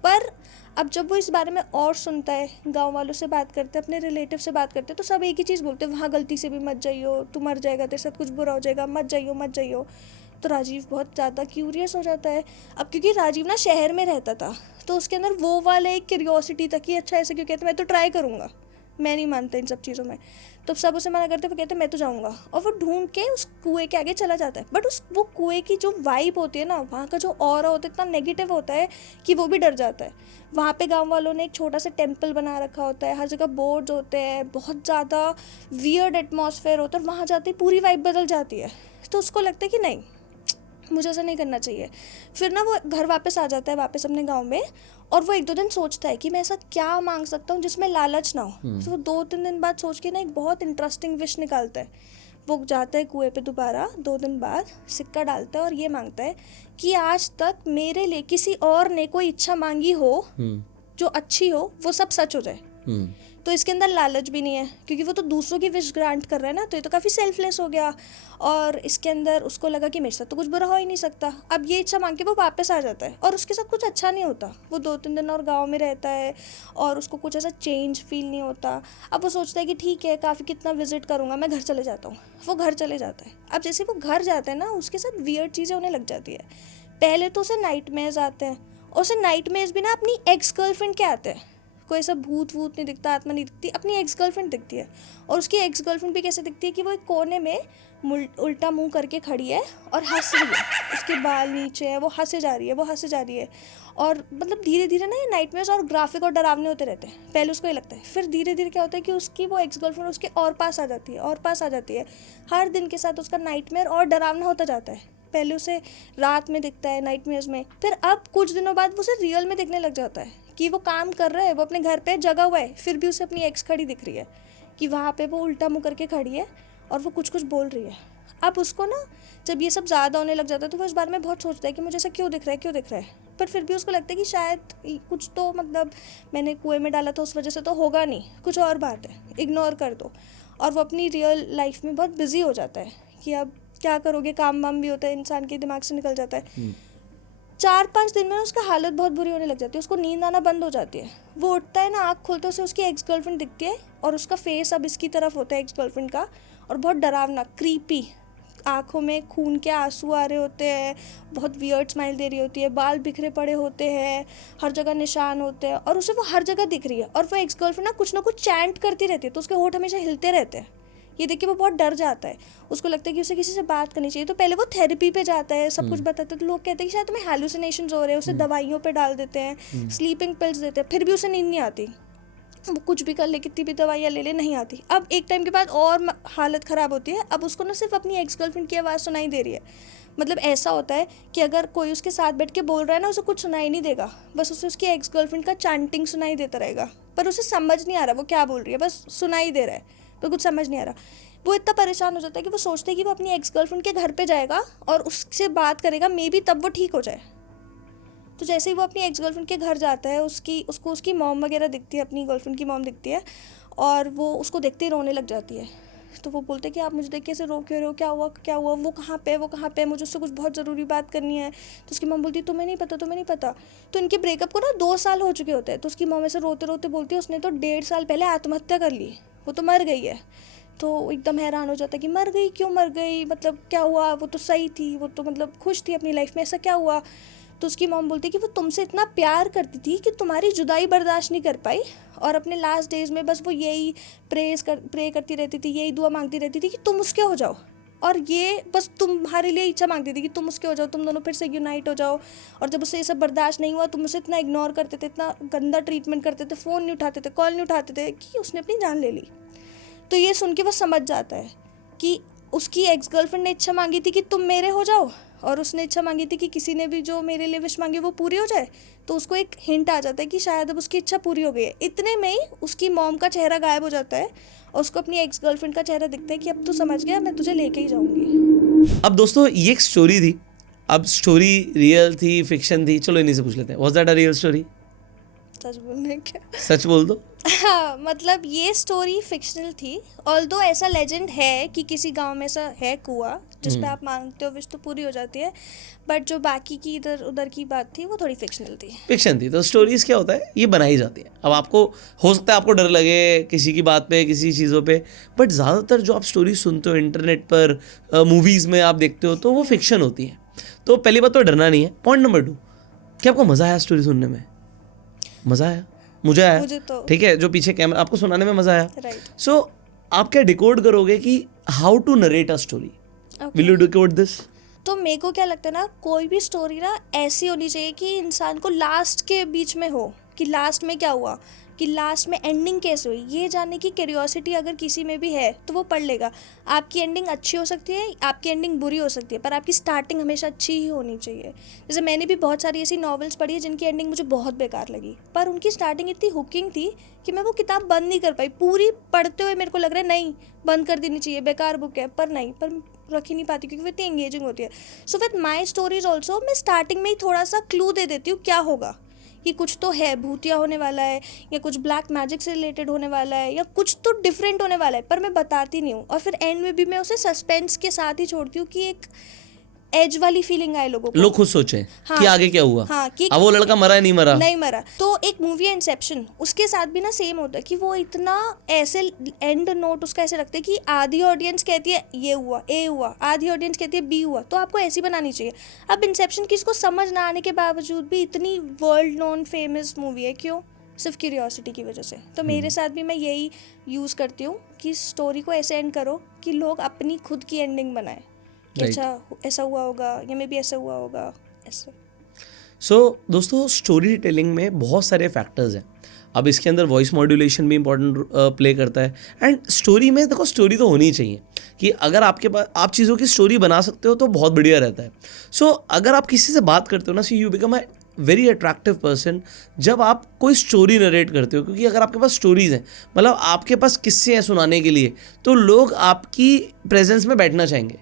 पर अब जब वो इस बारे में और सुनता है, गांव वालों से बात करते हैं, अपने रिलेटिव से बात करते हैं, तो सब एक ही चीज़ बोलते हैं, वहाँ गलती से भी मत जाइयो, तू मर जाएगा, तेरे साथ कुछ बुरा हो जाएगा, मत जाइयो मत जाइयो। तो राजीव बहुत ज़्यादा क्यूरियस हो जाता है। अब क्योंकि राजीव ना शहर में रहता था तो उसके अंदर वो वाला एक क्यूरियोसिटी था कि अच्छा ऐसे क्यों कहते, मैं तो ट्राई करूँगा, मैं नहीं मानता इन सब चीज़ों में। तो सब उसे मना करते, वो कहते मैं तो जाऊँगा। और वो ढूंढ के उस कुएं के आगे चला जाता है। बट वो कुएं की जो वाइब होती है ना, वहाँ का जो ऑरा होता है इतना नेगेटिव होता है कि वो भी डर जाता है। वहाँ पे गांव वालों ने एक छोटा सा टेम्पल बना रखा होता है, हर जगह बोर्ड्स होते हैं, बहुत ज़्यादा वियर्ड एटमॉस्फेयर होता है। वहाँ जाते ही पूरी वाइब बदल जाती है। तो उसको लगता है कि नहीं, मुझे ऐसा नहीं करना चाहिए। फिर ना वो घर वापस आ जाता है, वापस अपने गांव में। और वो 1-2 दिन सोचता है कि मैं ऐसा क्या मांग सकता हूँ जिसमें लालच ना हो। तो वो 2-3 दिन बाद सोच के ना एक बहुत इंटरेस्टिंग विश निकालता है। वो जाता है कुएं पे दोबारा 2 दिन बाद, सिक्का डालता है और ये मांगता है कि आज तक मेरे लिए किसी और ने कोई इच्छा मांगी हो जो अच्छी हो, वो सब सच हो जाए। तो इसके अंदर लालच भी नहीं है क्योंकि वो तो दूसरों की विश ग्रांट कर रहा है ना, तो ये तो काफ़ी सेल्फलेस हो गया। और इसके अंदर उसको लगा कि मेरे साथ तो कुछ बुरा हो ही नहीं सकता। अब ये इच्छा मांग के वो वापस आ जाता है और उसके साथ कुछ अच्छा नहीं होता। वो 2-3 दिन और गांव में रहता है और उसको कुछ ऐसा चेंज फील नहीं होता। अब वो सोचता है कि ठीक है, काफ़ी कितना विजिट करूँगा, मैं घर चले जाता हूँ। वो घर चले जाता है। अब जैसे वो घर जाता है ना, उसके साथ वियर्ड चीज़ें होने लग जाती है। पहले तो उसे नाइटमेयर्स आते हैं और उसे नाइटमेयर्स भी ना अपनी एक्स गर्लफ्रेंड के आते हैं। कोई ऐसा भूत वूत नहीं दिखता, आत्मा नहीं दिखती, अपनी एक्स गर्लफ्रेंड दिखती है। और उसकी एक्स गर्लफ्रेंड भी कैसे दिखती है कि वो एक कोने में उल्टा मुंह करके खड़ी है और हंस रही है, उसके बाल नीचे है, वो हंसे जा रही है, वो हंसे जा रही है। और मतलब धीरे धीरे ना ये नाइटमेयर्स और ग्राफिक और डरावने होते रहते हैं। पहले उसको ये लगता है, फिर धीरे धीरे क्या होता है कि उसकी वो एक्स गर्लफ्रेंड उसके और पास आ जाती है, और पास आ जाती है। हर दिन के साथ उसका नाइटमेयर और डरावना होता जाता है। पहले उसे रात में दिखता है नाइटमेयर्स में, फिर अब कुछ दिनों बाद वो उसे रियल में दिखने लग जाता है कि वो काम कर रहा है, वो अपने घर पे जगा हुआ है, फिर भी उसे अपनी एक्स खड़ी दिख रही है, कि वहाँ पे वो उल्टा मुँह करके खड़ी है और वो कुछ कुछ बोल रही है। अब उसको ना जब ये सब ज़्यादा होने लग जाता है तो वो इस बारे में बहुत सोचता है कि मुझे ऐसा क्यों दिख रहा है, क्यों दिख रहा है। पर फिर भी उसको लगता है कि शायद कुछ तो मतलब मैंने कुएं में डाला था उस वजह से तो होगा नहीं, कुछ और बात है, इग्नोर कर दो। और वो अपनी रियल लाइफ में बहुत बिजी हो जाता है कि अब क्या करोगे, काम वाम भी होता है, इंसान के दिमाग से निकल जाता है। 4-5 दिन में उसका हालत बहुत बुरी होने लग जाती है, उसको नींद आना बंद हो जाती है। वो उठता है ना, आँख खोलते उसे उसकी एक्स गर्लफ्रेंड दिखती है और उसका फेस अब इसकी तरफ होता है एक्स गर्लफ्रेंड का, और बहुत डरावना, क्रीपी, आँखों में खून के आंसू आ रहे होते हैं, बहुत वियर्ड स्माइल दे रही होती है, बाल बिखरे पड़े होते हैं, हर जगह निशान होते हैं, और उसे वो हर जगह दिख रही है। और वो एक्स गर्लफ्रेंड ना कुछ चैंट करती रहती है, तो उसके होठ हमेशा हिलते रहते हैं। ये देख के वो बहुत डर जाता है, उसको लगता है कि उसे किसी से बात करनी चाहिए। तो पहले वो थेरेपी पे जाता है, सब कुछ बताता है, तो लोग कहते हैं कि शायद तुम्हें हैलुसिनेशंस हो रहे हैं, उसे दवाइयों पे डाल देते हैं, स्लीपिंग पिल्स देते हैं, फिर भी उसे नींद नहीं आती। वो कुछ भी कर ले, कितनी भी दवाइयाँ ले ले, नहीं आती। अब एक टाइम के बाद और हालत ख़राब होती है, अब उसको ना सिर्फ अपनी एक्स गर्लफ्रेंड की आवाज़ सुनाई दे रही है। मतलब ऐसा होता है कि अगर कोई उसके साथ बैठ के बोल रहा है ना, उसे कुछ सुनाई नहीं देगा, बस उसे उसकी एक्स गर्लफ्रेंड का चैंटिंग सुनाई देता रहेगा, पर उसे समझ नहीं आ रहा वो क्या बोल रही है, बस सुनाई दे रहा है, पर कुछ समझ नहीं आ रहा। वो इतना परेशान हो जाता है कि वो सोचता है कि वो अपनी एक्स गर्लफ्रेंड के घर पे जाएगा और उससे बात करेगा, मे बी तब वो ठीक हो जाए। तो जैसे ही वो अपनी एक्स गर्लफ्रेंड के घर जाता है, उसको उसकी मॉम वगैरह दिखती है, अपनी गर्लफ्रेंड की मॉम दिखती है, और वो उसको देखते ही रोने लग जाती है। तो वो बोलते हैं कि आप मुझे देख के ऐसे रो क्यों रहे हो, क्या हुआ क्या हुआ, वो कहाँ पे, मुझे उससे कुछ बहुत ज़रूरी बात करनी है। तो उसकी मॉम बोलती है तुम्हें नहीं पता। तो इनके ब्रेकअप को ना 2 साल हो चुके होते हैं। तो उसकी मॉम ऐसे रोते रोते बोलती है उसने तो 1.5 साल पहले आत्महत्या कर ली, वो तो मर गई है। तो एकदम हैरान हो जाता है कि मर गई, क्यों मर गई, मतलब क्या हुआ, वो तो सही थी, वो तो मतलब खुश थी अपनी लाइफ में, ऐसा क्या हुआ। तो उसकी मॉम बोलती है कि वो तुमसे इतना प्यार करती थी कि तुम्हारी जुदाई बर्दाश्त नहीं कर पाई, और अपने लास्ट डेज में बस वो यही प्रे करती रहती थी, यही दुआ मांगती रहती थी कि तुम उसके हो जाओ, और ये बस तुम्हारे लिए इच्छा मांगती थी कि तुम उसके हो जाओ, तुम दोनों फिर से यूनाइट हो जाओ। और जब उसे ये सब बर्दाश्त नहीं हुआ, तुम उसे इतना इग्नोर करते थे, इतना गंदा ट्रीटमेंट करते थे, फ़ोन नहीं उठाते थे, कॉल नहीं उठाते थे, कि उसने अपनी जान ले ली। तो ये सुन के वो समझ जाता है कि उसकी एक्स गर्लफ्रेंड ने इच्छा मांगी थी कि तुम मेरे हो जाओ, और उसने इच्छा मांगी थी कि किसी ने भी जो मेरे लिए विश मांगी वो पूरी हो जाए। तो उसको एक हिंट आ जाता है कि शायद अब उसकी इच्छा पूरी हो गई है। इतने में ही उसकी मॉम का चेहरा गायब हो जाता है और उसको अपनी एक्स गर्लफ्रेंड का चेहरा दिखता है कि अब तो समझ गया, मैं तुझे लेके ही जाऊंगी। अब दोस्तों ये एक स्टोरी थी, अब स्टोरी रियल थी फिक्शन थी, चलो इन्हीं से पूछ लेते हैं, was that a real story? सच बोलने क्या, सच बोल दो। हाँ, मतलब ये स्टोरी फिक्शनल थी, ऑल्दो ऐसा लेजेंड है कि किसी गांव में ऐसा है कुआं जिस पे आप मांगते हो विश तो पूरी हो जाती है, बट जो बाकी की इधर उधर की बात थी वो थोड़ी फिक्शनल थी। फिक्शन थी। तो स्टोरीज क्या होता है, ये बनाई जाती है। अब आपको हो सकता है आपको डर लगे किसी की बात पे, किसी चीज़ों पे, बट ज़्यादातर जो आप स्टोरी सुनते हो इंटरनेट पर, मूवीज़ में आप देखते हो, तो वो फिक्शन होती है। तो पहली बात तो डरना नहीं है। पॉइंट नंबर 2, क्या आपको मज़ा आया स्टोरी सुनने में? मज़ा आया? मुझे आया, तो ठीक है। जो पीछे कैमरा, आपको सुनाने में मज़ा आया, राइट। सो आप क्या डिकोड करोगे कि how to narrate a story? Will you decode this? तो मेरे को क्या लगता है ना, कोई भी स्टोरी ना ऐसी होनी चाहिए कि इंसान को लास्ट के बीच में हो कि लास्ट में क्या हुआ, कि लास्ट में एंडिंग कैसे हुई, ये जानने की क्यूरियोसिटी अगर किसी में भी है तो वो पढ़ लेगा। आपकी एंडिंग अच्छी हो सकती है, आपकी एंडिंग बुरी हो सकती है, पर आपकी स्टार्टिंग हमेशा अच्छी ही होनी चाहिए। जैसे मैंने भी बहुत सारी ऐसी नॉवेल्स पढ़ी है जिनकी एंडिंग मुझे बहुत बेकार लगी, पर उनकी स्टार्टिंग इतनी हुकिंग थी कि मैं वो किताब बंद नहीं कर पाई। पूरी पढ़ते हुए मेरे को लग रहा है नहीं बंद कर देनी चाहिए, बेकार बुक है, पर नहीं, पर रख ही नहीं पाती क्योंकि वो इतनी एंगेजिंग होती है। So with my stories also मैं स्टार्टिंग में ही थोड़ा सा क्लू दे देती हूँ क्या होगा, कि कुछ तो है, भूतिया होने वाला है, या कुछ ब्लैक मैजिक से रिलेटेड होने वाला है, या कुछ तो डिफरेंट होने वाला है, पर मैं बताती नहीं हूँ। और फिर एंड में भी मैं उसे सस्पेंस के साथ ही छोड़ती हूँ कि एक एज वाली फीलिंग आए लोगों को, लोग खुद सोचे हाँ, कि आगे क्या हुआ, हाँ, कि अब वो लड़का मरा है नहीं मरा। तो एक मूवी है इंसेप्शन, उसके साथ भी ना सेम होता है कि वो इतना ऐसे एंड नोट उसका ऐसे रखते हैं कि आधी ऑडियंस कहती है ये हुआ, ए हुआ, आधी ऑडियंस कहती है बी हुआ, तो आपको ऐसी बनानी चाहिए। अब इंसेप्शन किसको समझ ना आने के बावजूद भी इतनी वर्ल्ड नोन फेमस मूवी है, क्यों? सिर्फ क्यूरियोसिटी की वजह से। तो मेरे साथ भी मैं यही यूज़ करती हूँ कि स्टोरी को ऐसे एंड करो कि लोग अपनी खुद की एंडिंग बनाएं कि Right. अच्छा ऐसा हुआ होगा या मे बी ऐसा हुआ होगा ऐसे। सो दोस्तों, स्टोरी टेलिंग में बहुत सारे फैक्टर्स हैं। अब इसके अंदर वॉइस मॉड्यूलेशन भी इंपॉर्टेंट प्ले करता है। एंड स्टोरी में देखो, स्टोरी तो होनी चाहिए कि अगर आपके पास आप चीज़ों की स्टोरी बना सकते हो तो बहुत बढ़िया रहता है। सो अगर आप किसी से बात करते हो ना, so you become a very attractive person जब आप कोई स्टोरी नरेट करते हो। क्योंकि अगर आपके पास स्टोरीज़ हैं, मतलब आपके पास किस्से हैं सुनाने के लिए, तो लोग आपकी प्रेजेंस में बैठना चाहेंगे।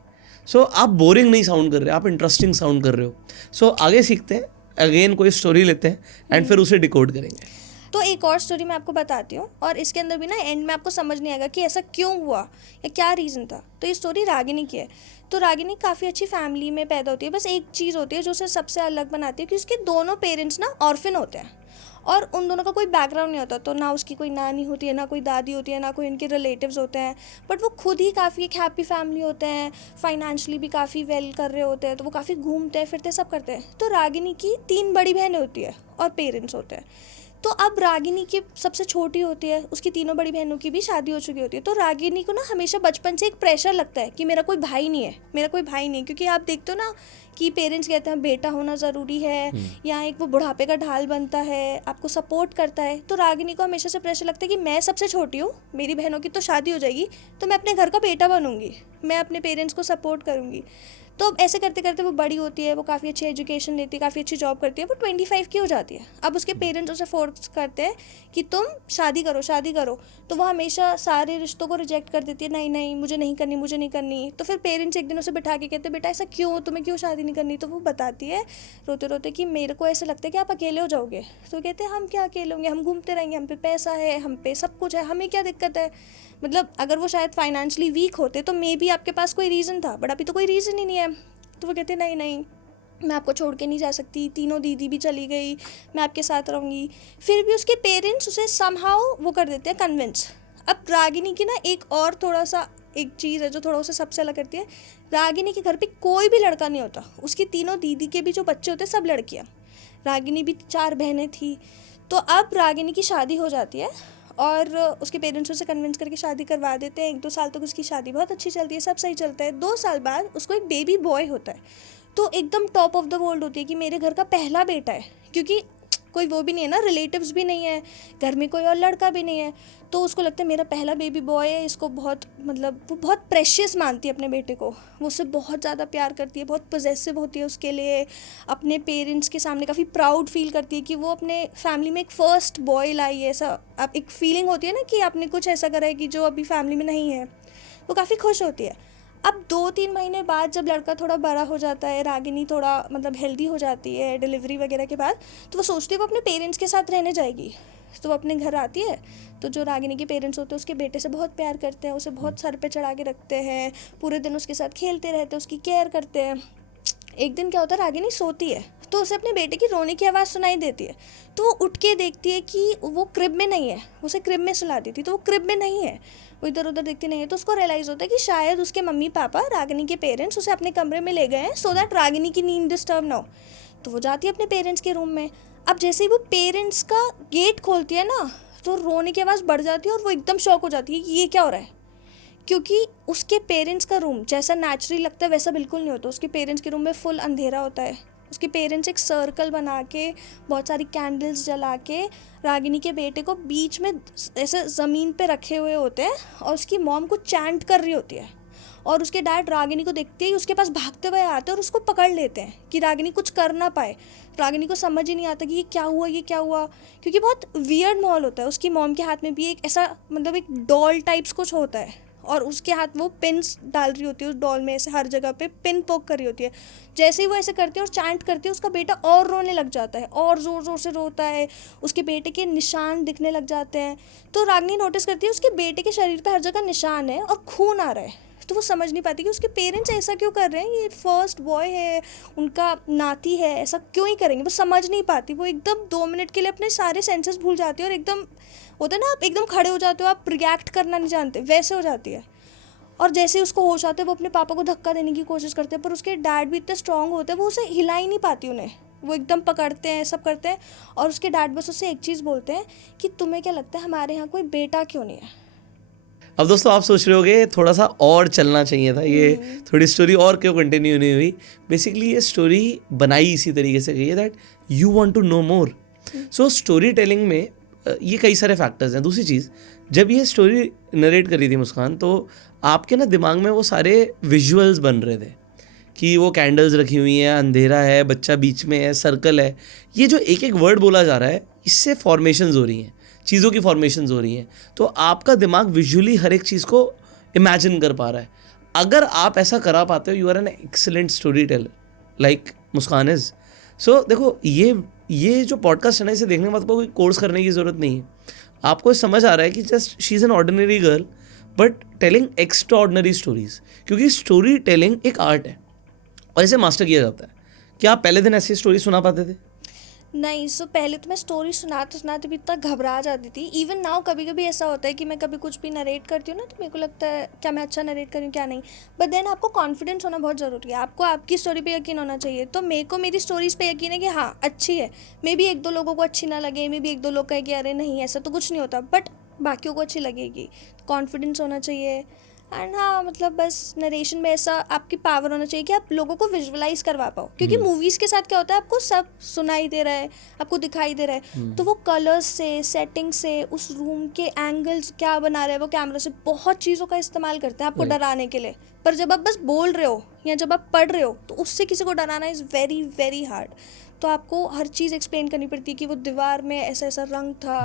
सो आप बोरिंग नहीं साउंड कर रहे, आप इंटरेस्टिंग साउंड कर रहे हो। सो आगे सीखते हैं, अगेन कोई स्टोरी लेते हैं एंड फिर उसे डिकोड करेंगे। तो एक और स्टोरी मैं आपको बताती हूँ, और इसके अंदर भी ना एंड में आपको समझ नहीं आएगा कि ऐसा क्यों हुआ या क्या रीज़न था। तो ये स्टोरी रागिनी की है। तो रागिनी काफ़ी अच्छी फैमिली में पैदा होती है। बस एक चीज़ होती है जो उसे सबसे अलग बनाती है कि उसके दोनों पेरेंट्स ना ऑर्फन होते हैं और उन दोनों का कोई बैकग्राउंड नहीं होता। तो ना उसकी कोई नानी होती है, ना कोई दादी होती है, ना कोई उनके रिलेटिव्स होते हैं। बट वो खुद ही काफ़ी एक हैप्पी फैमिली होते हैं, फाइनेंशियली भी काफ़ी वेल कर रहे होते हैं। तो वो काफ़ी घूमते हैं फिरते सब करते हैं। तो रागिनी की 3 बड़ी बहनें होती है और पेरेंट्स होते हैं। तो अब रागिनी की सबसे छोटी होती है, उसकी तीनों बड़ी बहनों की भी शादी हो चुकी होती है। तो रागिनी को ना हमेशा बचपन से एक प्रेशर लगता है कि मेरा कोई भाई नहीं है, मेरा कोई भाई नहीं है। क्योंकि आप देखते हो ना कि पेरेंट्स कहते हैं बेटा होना ज़रूरी है, या एक वो बुढ़ापे का ढाल बनता है, आपको सपोर्ट करता है। तो रागिनी को हमेशा से प्रेशर लगता है कि मैं सबसे छोटी हूँ, मेरी बहनों की तो शादी हो जाएगी, तो मैं अपने घर का बेटा बनूंगी, मैं अपने पेरेंट्स को सपोर्ट करूँगी। तो अब ऐसे करते करते वो बड़ी होती है, वो काफ़ी अच्छी एजुकेशन लेती है, काफ़ी अच्छी जॉब करती है। वो 25 की हो जाती है। अब उसके पेरेंट्स उसे फोर्स करते हैं कि तुम शादी करो, शादी करो। तो वो हमेशा सारे रिश्तों को रिजेक्ट कर देती है, नहीं नहीं मुझे नहीं करनी, मुझे नहीं करनी। तो फिर पेरेंट्स एक दिन उसे बिठा के कहते हैं बेटा ऐसा क्यों, तुम्हें क्यों शादी नहीं करनी। तो वो बताती है रोते रोते कि मेरे को ऐसा लगता है कि आप अकेले हो जाओगे। तो कहते हैं हम क्या अकेले होंगे, हम घूमते रहेंगे, हम पे पैसा है, हम पे सब कुछ है, हमें क्या दिक्कत है। मतलब अगर वो शायद फाइनेंशियली वीक होते तो मे बी आपके पास कोई रीज़न था, बट अभी तो कोई रीज़न ही नहीं है। तो वो कहते नहीं नहीं मैं आपको छोड़ के नहीं जा सकती, तीनों दीदी भी चली गई, मैं आपके साथ रहूँगी। फिर भी उसके पेरेंट्स उसे समहाउ वो कर देते हैं कन्विंस। अब रागिनी की ना एक और थोड़ा सा एक चीज़ है जो थोड़ा उसे सबसे अलग करती है। रागिनी के घर पे कोई भी लड़का नहीं होता। उसकी तीनों दीदी के भी जो बच्चे होते हैं सब लड़कियाँ। रागिनी भी 4 बहनें थी। तो अब रागिनी की शादी हो जाती है और उसके पेरेंट्स उसे कन्विंस करके शादी करवा देते हैं। 1-2 साल तक उसकी शादी बहुत अच्छी चलती है, सब सही चलता है। 2 साल बाद उसको एक बेबी बॉय होता है। तो एकदम टॉप ऑफ द वर्ल्ड होती है कि मेरे घर का पहला बेटा है। क्योंकि कोई वो भी नहीं है ना, रिलेटिव्स भी नहीं है, घर में कोई और लड़का भी नहीं है। तो उसको लगता है मेरा पहला बेबी बॉय है, इसको बहुत मतलब वो बहुत प्रेशियस मानती है अपने बेटे को। वो उससे बहुत ज़्यादा प्यार करती है, बहुत पॉजेसिव होती है उसके लिए। अपने पेरेंट्स के सामने काफ़ी प्राउड फील करती है कि वो अपने फैमिली में एक फ़र्स्ट बॉय लाई है। ऐसा अब एक फीलिंग होती है ना कि आपने कुछ ऐसा करा है कि जो अभी फैमिली में नहीं है। वो काफ़ी खुश होती है। अब 2-3 महीने बाद जब लड़का थोड़ा बड़ा हो जाता है, रागिनी थोड़ा मतलब हेल्दी हो जाती है डिलीवरी वगैरह के बाद, तो वो सोचती है वो अपने पेरेंट्स के साथ रहने जाएगी। तो वो अपने घर आती है तो जो रागिनी के पेरेंट्स होते हैं उसके बेटे से बहुत प्यार करते हैं, उसे बहुत सर पे चढ़ा के रखते हैं, पूरे दिन उसके साथ खेलते रहते हैं, उसकी केयर करते हैं। एक दिन क्या होता है, रागिनी सोती है तो उसे अपने बेटे की रोने की आवाज़ सुनाई देती है। तो वो उठ के देखती है कि वो क्रिब में नहीं है, उसे क्रिब में सुला दी थी तो वो क्रिब में नहीं है, वो इधर उधर देखती नहीं है। तो उसको रियलाइज़ होता है कि शायद उसके मम्मी पापा रागिनी के पेरेंट्स उसे अपने कमरे में ले गए हैं सो दैट रागिनी की नींद डिस्टर्ब ना हो। तो वो जाती है अपने पेरेंट्स के रूम में। अब जैसे ही वो पेरेंट्स का गेट खोलती है ना, तो रोने की आवाज़ बढ़ जाती है और वो एकदम शॉक हो जाती है कि ये क्या हो रहा है। क्योंकि उसके पेरेंट्स का रूम जैसा नेचुरली लगता है वैसा बिल्कुल नहीं होता। उसके पेरेंट्स के रूम में फुल अंधेरा होता है। उसके पेरेंट्स एक सर्कल बना के बहुत सारी कैंडल्स जला के रागिनी के बेटे को बीच में ऐसे ज़मीन पे रखे हुए होते हैं और उसकी मॉम कुछ चैंट कर रही होती है। और उसके डैड रागिनी को देखते ही उसके पास भागते हुए आते हैं और उसको पकड़ लेते हैं कि रागिनी कुछ कर ना पाए। रागिनी को समझ ही नहीं आता कि ये क्या हुआ, ये क्या हुआ, क्योंकि बहुत वियर्ड माहौल होता है। उसकी मॉम के हाथ में भी एक ऐसा मतलब एक डॉल टाइप्स कुछ होता है और उसके हाथ वो पिन्स डाल रही होती है उस डॉल में, ऐसे हर जगह पे पिन पोक कर रही होती है। जैसे ही वो ऐसे करती है और चैंट करती है, उसका बेटा और रोने लग जाता है और ज़ोर ज़ोर से रोता है। उसके बेटे के निशान दिखने लग जाते हैं। तो रागिनी नोटिस करती है उसके बेटे के शरीर पे हर जगह निशान है और खून आ रहा है। तो वो समझ नहीं पाती कि उसके पेरेंट्स ऐसा क्यों कर रहे हैं, ये फर्स्ट बॉय है, उनका नाती है, ऐसा क्यों ही करेंगे। वो समझ नहीं पाती। वो एकदम 2 मिनट के लिए अपने सारे सेंसेस भूल जाती है और एकदम होता है ना आप एकदम खड़े हो जाते हो, आप रिएक्ट करना नहीं जानते, वैसे हो जाती है। और जैसे ही उसको होश आता है वो अपने पापा को धक्का देने की कोशिश करते हैं, पर उसके डैड भी इतने स्ट्रांग होते हैं वो उसे हिला ही नहीं पाती उन्हें। वो एकदम पकड़ते हैं, सब करते हैं, और उसके डैड बस उससे एक चीज़ बोलते हैं कि तुम्हें क्या लगता है हमारे यहाँ कोई बेटा क्यों नहीं है। अब दोस्तों आप सोच रहे होगे थोड़ा सा और चलना चाहिए था, ये थोड़ी स्टोरी और क्यों कंटिन्यू नहीं हुई। बेसिकली ये स्टोरी बनाई इसी तरीके से गई है that you want to know more. So story telling में ये कई सारे फैक्टर्स हैं। दूसरी चीज़, जब ये स्टोरी नरेट करी थी मुस्कान, तो आपके ना दिमाग में वो सारे विजुअल्स बन रहे थे कि वो कैंडल्स रखी हुई हैं, अंधेरा है, बच्चा बीच में है, सर्कल है। ये जो एक एक वर्ड बोला जा रहा है, इससे फॉर्मेशंस हो रही हैं, चीज़ों की फॉर्मेशंस हो रही हैं। तो आपका दिमाग विजुअली हर एक चीज़ को इमेजिन कर पा रहा है। अगर आप ऐसा करा पाते हो, you are an excellent story teller like Muskan is. So देखो, ये जो पॉडकास्ट है ना, इसे देखने के बाद आपको कोई कोर्स करने की ज़रूरत नहीं है। आपको समझ आ रहा है कि just she is an ordinary girl but telling extra ordinary stories, क्योंकि स्टोरी टेलिंग एक आर्ट है और इसे मास्टर किया जाता है। क्या आप पहले दिन ऐसी स्टोरी सुना पाते थे? नहीं, सो पहले तो मैं स्टोरी सुनाते सुनाते भी इतना घबरा जाती थी। इवन नाउ कभी कभी ऐसा होता है कि मैं कभी कुछ भी नरेट करती हूँ ना, तो मेरे को लगता है क्या मैं अच्छा नरेट करूँ क्या नहीं। बट देन आपको कॉन्फिडेंस होना बहुत ज़रूरी है, आपको आपकी स्टोरी पे यकीन होना चाहिए। तो मेरे को मेरी स्टोरीज़ पे यकीन है कि हाँ अच्छी है। मे बी एक दो लोगों को अच्छी ना लगे, मे बी एक दो लोग कहे कि अरे नहीं ऐसा तो कुछ नहीं होता, बट बाकियों को अच्छी लगेगी। कॉन्फिडेंस होना चाहिए। एंड हाँ, मतलब बस नरेशन में ऐसा आपकी पावर होना चाहिए कि आप लोगों को विजुअलाइज करवा पाओ, क्योंकि मूवीज़ के साथ क्या होता है, आपको सब सुनाई दे रहा है, आपको दिखाई दे रहा है, तो वो कलर्स से, सेटिंग से, उस रूम के एंगल्स क्या बना रहे हैं वो कैमरा से, बहुत चीज़ों का इस्तेमाल करते हैं आपको डराने के लिए। पर जब आप बस बोल रहे हो या जब आप पढ़ रहे हो, तो उससे किसी को डराना इज़ वेरी वेरी हार्ड। तो आपको हर चीज़ एक्सप्लेन करनी पड़ती है कि वो दीवार में ऐसा ऐसा रंग था,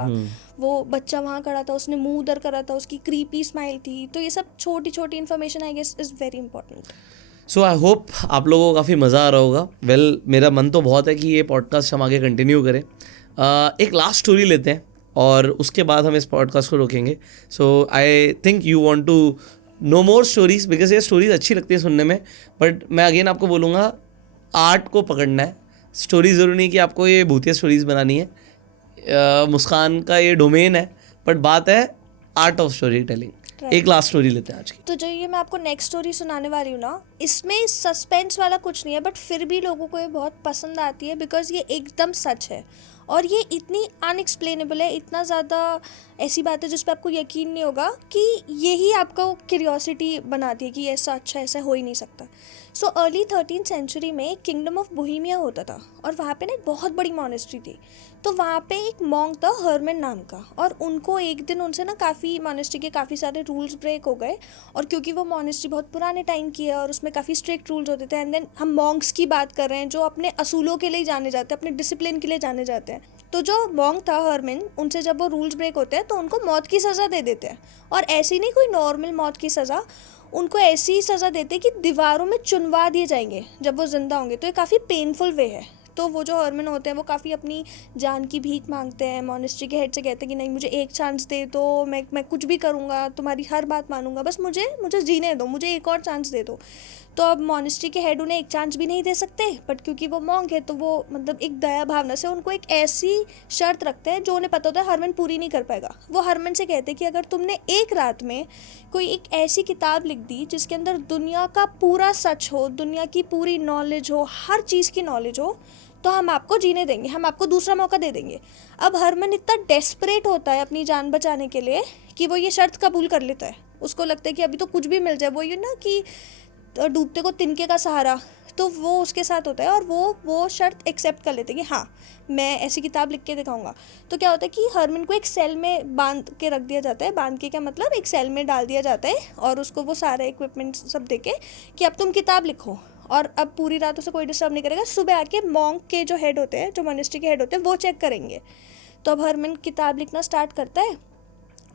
वो बच्चा वहाँ खड़ा था, उसने मुंह उधर करा था, उसकी क्रीपी स्माइल थी। तो ये सब छोटी छोटी information I guess is very important. So I hope आप लोगों को काफ़ी मज़ा आ रहा होगा। वेल, मेरा मन तो बहुत है कि ये पॉडकास्ट हम आगे कंटिन्यू करें। एक लास्ट स्टोरी लेते हैं और उसके बाद हम इस पॉडकास्ट को रोकेंगे। So I think you want to know more stories, because ये स्टोरीज अच्छी लगती है सुनने में। बट मैं अगेन आपको बोलूँगा, आर्ट को पकड़ना है। स्टोरी ज़रूरी नहीं कि आपको ये भूतिया स्टोरीज बनानी है। मुस्कान का ये डोमेन है, बट बात है आर्ट ऑफ स्टोरी टेलिंग। एक लास्ट स्टोरी लेते हैं आज की। तो जो ये मैं आपको नेक्स्ट स्टोरी सुनाने वाली हूँ ना, इसमें सस्पेंस वाला कुछ नहीं है, बट फिर भी लोगों को ये बहुत पसंद आती है बिकॉज ये एकदम सच है और ये इतनी अनएक्सप्लेनेबल है, इतना ज़्यादा ऐसी बात है जिस पे आपको यकीन नहीं होगा, कि यही आपको क्यूरियोसिटी बनाती है कि ऐसा अच्छा ऐसा हो ही नहीं सकता। सो अर्ली 13th सेंचुरी में किंगडम ऑफ बोहेमिया होता था और वहाँ पे ना एक बहुत बड़ी मॉनेस्ट्री थी। तो वहाँ पे एक मॉन्क था हर्मन नाम का, और उनको एक दिन उनसे ना काफ़ी मॉनेस्ट्री के काफ़ी सारे रूल्स ब्रेक हो गए। और क्योंकि वो मॉनेस्ट्री बहुत पुराने टाइम की है और उसमें काफ़ी स्ट्रिक्ट रूल्स होते थे, एंड देन हम मॉन्क्स की बात कर रहे हैं जो अपने असूलों के लिए जाने जाते हैं, अपने डिसिप्लिन के लिए जाने जाते हैं। तो जो मॉन्क था हर्मन, उनसे जब वो रूल्स ब्रेक होते हैं तो उनको मौत की सज़ा दे देते हैं। और ऐसी नहीं कोई नॉर्मल मौत की सज़ा, उनको ऐसी सज़ा देते हैं कि दीवारों में चुनवा दिए जाएंगे जब वो ज़िंदा होंगे। तो ये काफ़ी पेनफुल वे है। तो वो जो हर्मन होते हैं वो काफ़ी अपनी जान की भीख मांगते हैं, मॉनेस्ट्री के हेड से कहते हैं कि नहीं मुझे एक चांस दे दो, मैं कुछ भी करूँगा, तुम्हारी हर बात मानूंगा, बस मुझे जीने दो, मुझे एक और चांस दे दो। तो अब मॉनेस्ट्री के हेड उन्हें एक चांस भी नहीं दे सकते, बट क्योंकि वो मॉन्क है तो वो मतलब एक दया भावना से उनको एक ऐसी शर्त रखते हैं जो उन्हें पता होता है हरमन पूरी नहीं कर पाएगा। वो हरमन से कहते हैं कि अगर तुमने एक रात में कोई एक ऐसी किताब लिख दी जिसके अंदर दुनिया का पूरा सच हो, दुनिया की पूरी नॉलेज हो, हर चीज़ की नॉलेज हो, तो हम आपको जीने देंगे, हम आपको दूसरा मौका दे देंगे। अब हरमन इतना डेस्परेट होता है अपनी जान बचाने के लिए कि वो ये शर्त कबूल कर लेता है। उसको लगता है कि अभी तो कुछ भी मिल जाए, वो ये ना कि डूबते को तिनके का सहारा, तो वो उसके साथ होता है और वो शर्त एक्सेप्ट कर लेते हैं कि हाँ मैं ऐसी किताब लिख के दिखाऊंगा। तो क्या होता है कि हरमन को एक सेल में बांध के रख दिया जाता है। बांध के क्या मतलब, एक सेल में डाल दिया जाता है और उसको वो सारा इक्विपमेंट सब देके कि अब तुम किताब लिखो, और अब पूरी रात उसे कोई डिस्टर्ब नहीं करेगा। सुबह आके मॉन्क के जो हेड होते हैं, जो मॉनेस्ट्री के हेड होते हैं, वो चेक करेंगे। तो अब हरमन किताब लिखना स्टार्ट करता है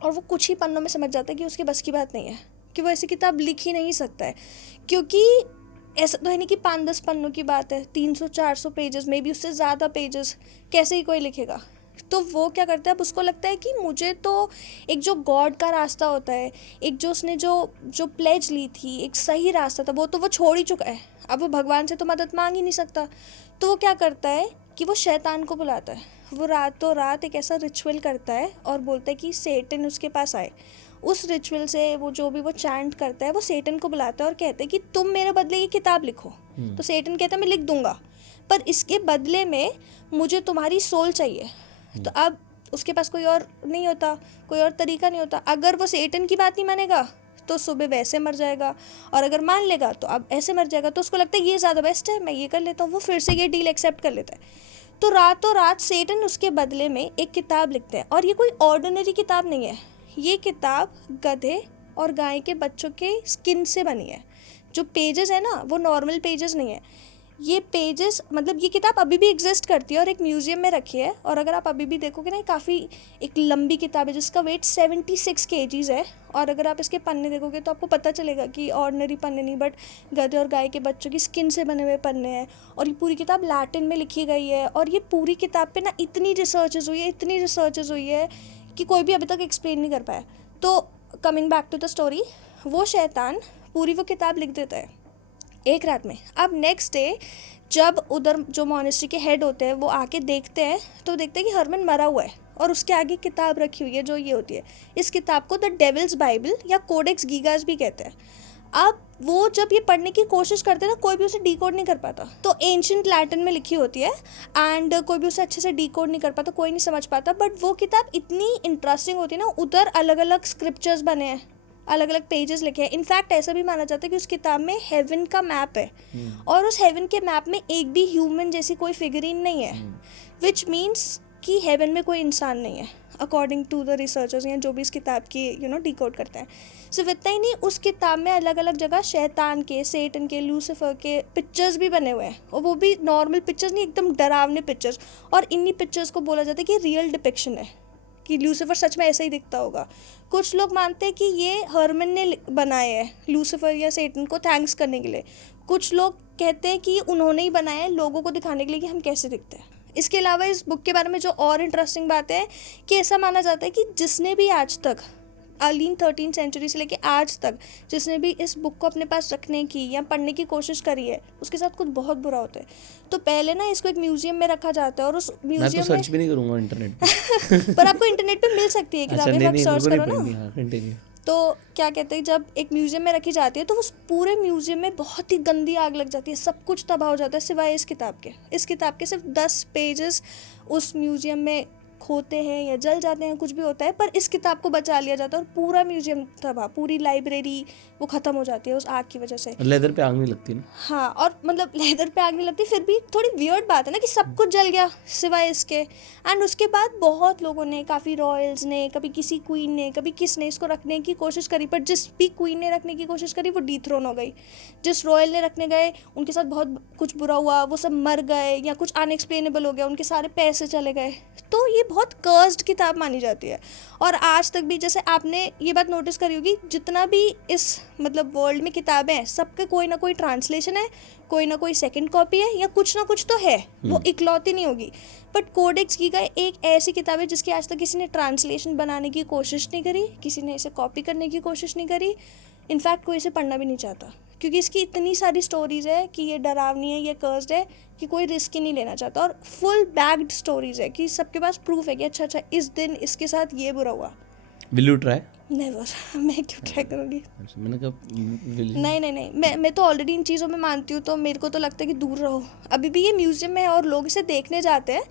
और वो कुछ ही पन्नों में समझ जाता है कि उसकी बस की बात नहीं है, कि वो ऐसी किताब लिख ही नहीं सकता है। क्योंकि ऐसा तो है नहीं कि 5-10 पन्नों की बात है, 300-400 पेजेस, मे बी उससे ज़्यादा पेजेस, कैसे ही कोई लिखेगा। तो वो क्या करता है, अब उसको लगता है कि मुझे तो एक जो गॉड का रास्ता होता है, एक जो उसने जो प्लेज ली थी, एक सही रास्ता था, वो छोड़ ही चुका है। अब वो भगवान से तो मदद मांग ही नहीं सकता। तो वो क्या करता है कि वो शैतान को बुलाता है। वो रातों रात एक ऐसा रिचुअल करता है और बोलता है कि सेटन उसके पास आए। उस रिचुअल से वो जो भी वो चैंट करता है, वो सेटन को बुलाता है और कहता है कि तुम मेरे बदले ये किताब लिखो। तो सेटन कहता है मैं लिख दूंगा, पर इसके बदले में मुझे तुम्हारी सोल चाहिए। तो अब उसके पास कोई और नहीं होता, कोई और तरीका नहीं होता। अगर वो सेटन की बात नहीं मानेगा तो सुबह वैसे मर जाएगा, और अगर मान लेगा तो अब ऐसे मर जाएगा। तो उसको लगता है ये ज़्यादा बेस्ट है, मैं ये कर लेता हूँ, वो फिर से ये डील एक्सेप्ट कर लेता है। तो रातों रात सेटन उसके बदले में एक किताब लिखते हैं, और ये कोई ऑर्डिनरी किताब नहीं है। ये किताब गधे और गाय के बच्चों के स्किन से बनी है। जो पेजेस है ना वो नॉर्मल पेजेस नहीं है। ये पेजेस मतलब ये किताब अभी भी एग्जिस्ट करती है और एक म्यूज़ियम में रखी है। और अगर आप अभी भी देखोगे ना, काफ़ी एक लंबी किताब है जिसका वेट 76 kgs है। और अगर आप इसके पन्ने देखोगे तो आपको पता चलेगा कि ऑर्डिनरी पन्ने नहीं, बट गधे और गाय के बच्चों की स्किन से बने हुए पन्ने हैं। और ये पूरी किताब लैटिन में लिखी गई है। और ये पूरी किताब पे ना इतनी रिसर्चेज हुई है कि कोई भी अभी तक एक्सप्लेन नहीं कर पाया। तो coming back to the story, वो शैतान पूरी वो किताब लिख देता है एक रात में। अब नेक्स्ट डे जब उधर जो मॉनेस्ट्री के हेड होते हैं वो आके देखते हैं, तो देखते हैं कि हरमन मरा हुआ है और उसके आगे किताब रखी हुई है जो ये होती है। इस किताब को द डेविल्स बाइबल या कोडेक्स गीगास भी कहते हैं। अब वो जब ये पढ़ने की कोशिश करते हैं ना, कोई भी उसे डिकोड नहीं कर पाता। तो एंशिएंट लैटिन में लिखी होती है एंड कोई भी उसे अच्छे से डिकोड नहीं कर पाता, कोई नहीं समझ पाता। बट वो किताब इतनी इंटरेस्टिंग होती है ना, उधर अलग अलग स्क्रिप्चर्स बने हैं, अलग अलग पेजेस लिखे हैं। इनफैक्ट ऐसा भी माना जाता है कि उस किताब में हेवन का मैप है, और उस हेवन के मैप में एक भी ह्यूमन जैसी कोई फिगरीन नहीं है, विच मीन्स कि हेवन में कोई इंसान नहीं है अकॉर्डिंग टू द रिसर्चर्स, या जो भी इस किताब की डिकोड करते हैं। सिर्फ इतना ही नहीं, उस किताब में अलग अलग जगह शैतान के, सेटन के, लूसीफर के पिक्चर्स भी बने हुए हैं, और वो भी नॉर्मल पिक्चर्स नहीं, एकदम डरावने पिक्चर्स। और इन्हीं पिक्चर्स को बोला जाता है कि रियल डिपिक्शन है, कि लूसीफर सच में ऐसा ही दिखता होगा। कुछ लोग मानते हैं कि ये हरमन ने बनाए हैं लूसीफर या सेटन को थैंक्स करने के लिए। कुछ लोग कहते हैं कि उन्होंने ही बनाया है लोगों को दिखाने के लिए कि हम कैसे दिखते हैं। इसके अलावा इस बुक के बारे में जो और इंटरेस्टिंग बात है कि ऐसा माना जाता है कि जिसने भी आज तक अर्ली 13th सेंचुरी से लेके आज तक जिसने भी इस बुक को अपने पास रखने की या पढ़ने की कोशिश करी है, उसके साथ कुछ बहुत बुरा होता है। तो पहले ना इसको एक म्यूजियम में रखा जाता है, और उस म्यूजियम मैं तो सर्च भी नहीं करूंगा इंटरनेट पे। पर आपको इंटरनेट पे मिल सकती है किताबें, आप सर्च करो ना। कंटिन्यू। तो क्या कहते हैं, जब एक म्यूजियम में रखी जाती है तो उस पूरे म्यूजियम में बहुत ही गंदी आग लग जाती है, सब कुछ तबाह हो जाता है सिवाय इस किताब के। इस किताब के सिर्फ 10 पेजेस उस म्यूजियम में खोते हैं या जल जाते हैं, कुछ भी होता है, पर इस किताब को बचा लिया जाता है और पूरा म्यूजियम तबाह, पूरी लाइब्रेरी वो ख़त्म हो जाती है उस आग की वजह से। लेदर पे आग नहीं लगती ना? हाँ, और मतलब लेदर पे आग नहीं लगती, फिर भी थोड़ी वियर्ड बात है ना कि सब कुछ जल गया सिवाय इसके। एंड उसके बाद बहुत लोगों ने, काफ़ी रॉयल्स ने, कभी किसी क्वीन ने, कभी किसने इसको रखने की कोशिश करी, पर जिस भी क्वीन ने रखने की कोशिश करी वो डिथ्रोन हो गई। जिस रॉयल ने रखने गए उनके साथ बहुत कुछ बुरा हुआ, वो सब मर गए या कुछ अनएक्सप्लेनेबल हो गया, उनके सारे पैसे चले गए। तो ये बहुत कर्स्ड किताब मानी जाती है। और आज तक भी, जैसे आपने ये बात नोटिस करी होगी, जितना भी इस मतलब वर्ल्ड में किताबें हैं, सबके कोई ना कोई ट्रांसलेशन है, कोई ना कोई सेकंड कॉपी है, या कुछ ना कुछ तो है, वो इकलौती नहीं होगी। बट कोडेक्स गीगा एक ऐसी किताब है जिसकी आज तक किसी ने ट्रांसलेशन बनाने की कोशिश नहीं करी, किसी ने इसे कॉपी करने की कोशिश नहीं करी, इनफैक्ट कोई इसे पढ़ना भी नहीं चाहता, क्योंकि इसकी इतनी सारी स्टोरीज़ है कि ये डरावनी है, ये कर्स्ड है, कि कोई रिस्क ही नहीं लेना चाहता। और फुल बैग्ड स्टोरीज़ है कि सबके पास प्रूफ है कि अच्छा इस दिन इसके साथ ये बुरा हुआ। Will you try? नेवर। मैं क्यों ट्राई करूँगी? मैंने कहा नहीं, मैं तो ऑलरेडी इन चीज़ों में मानती हूँ, तो मेरे को तो लगता है कि दूर रहो। अभी भी ये म्यूज़ियम में है और लोग इसे देखने जाते हैं,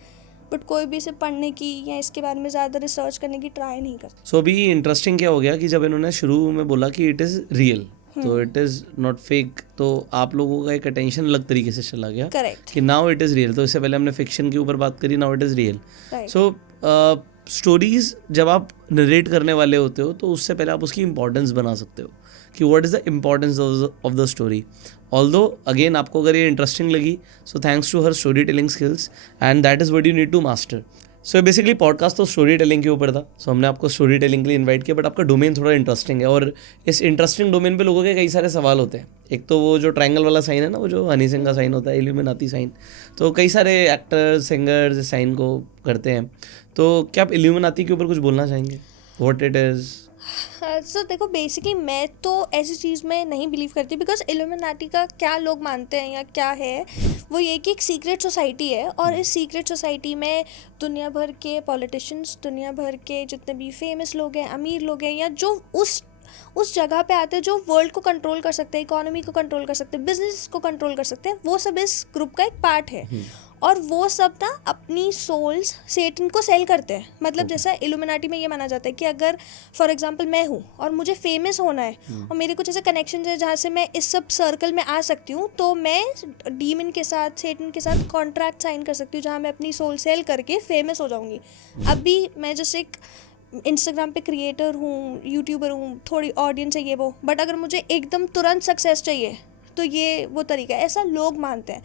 बट कोई भी इसे पढ़ने की या इसके बारे में ज़्यादा रिसर्च करने की ट्राई नहीं करता। सो अभी इंटरेस्टिंग क्या हो गया कि जब इन्होंने शुरू में बोला कि इट इज़ रियल, तो इट इज़ नॉट फेक, तो आप लोगों का एक अटेंशन अलग तरीके से चला गया। करेक्ट। कि नाउ इट इज़ रियल। तो इससे पहले हमने फिक्शन के ऊपर बात करी, now it is real. So stories जब आप नरेट करने वाले होते हो तो उससे पहले आप उसकी इंपॉर्टेंस बना सकते हो कि what is the importance of the story. Although again आपको अगर ये इंटरेस्टिंग लगी, so thanks to her story telling skills, and that is what you need to master. So basically podcast तो स्टोरी टेलिंग के ऊपर था, सो हमने आपको स्टोरी टेलिंग के लिए इन्वाइट किया, बट आपका डोमेन थोड़ा इंटरेस्टिंग है, और इस इंटरेस्टिंग डोमेन पे लोगों के कई सारे सवाल होते हैं। एक तो वो जो ट्रायंगल वाला साइन है ना, वो जो हनी सिंह का साइन होता है, इल्यूमिनाती साइन, तो कई सारे एक्टर्स, सिंगर्स इस साइन को करते हैं। तो क्या आप इल्यूमिनाती के ऊपर कुछ बोलना चाहेंगे, व्हाट इट इज़? सो देखो, बेसिकली मैं तो ऐसी चीज़ में नहीं बिलीव करती, बिकॉज इल्यूमिनाटी का क्या लोग मानते हैं या क्या है, वो ये कि एक सीक्रेट सोसाइटी है, और इस सीक्रेट सोसाइटी में दुनिया भर के पॉलिटिशियंस, दुनिया भर के जितने भी फेमस लोग हैं, अमीर लोग हैं, या जो उस उस जगह पे आते हैं जो वर्ल्ड को कंट्रोल कर सकते हैं, इकोनॉमी को कंट्रोल कर सकते हैं, बिजनेस को कंट्रोल कर सकते हैं, वो सब इस ग्रुप का एक पार्ट है। और वो सब ना अपनी सोल्स सेटन को सेल करते हैं। मतलब जैसा इल्यूमिनाटी में ये माना जाता है कि अगर फॉर एग्जांपल मैं हूँ और मुझे फेमस होना है और मेरे कुछ ऐसे कनेक्शन है जहाँ से मैं इस सब सर्कल में आ सकती हूँ, तो मैं डीमन के साथ, सेटन के साथ कॉन्ट्रैक्ट साइन कर सकती हूँ जहाँ मैं अपनी सोल सेल करके फेमस हो जाऊँगी। अभी मैं जैसे एक इंस्टाग्राम पे क्रिएटर हूँ, यूट्यूबर हूँ, थोड़ी ऑडियंस है ये वो, बट अगर मुझे एकदम तुरंत सक्सेस चाहिए तो ये वो तरीका है, ऐसा लोग मानते हैं।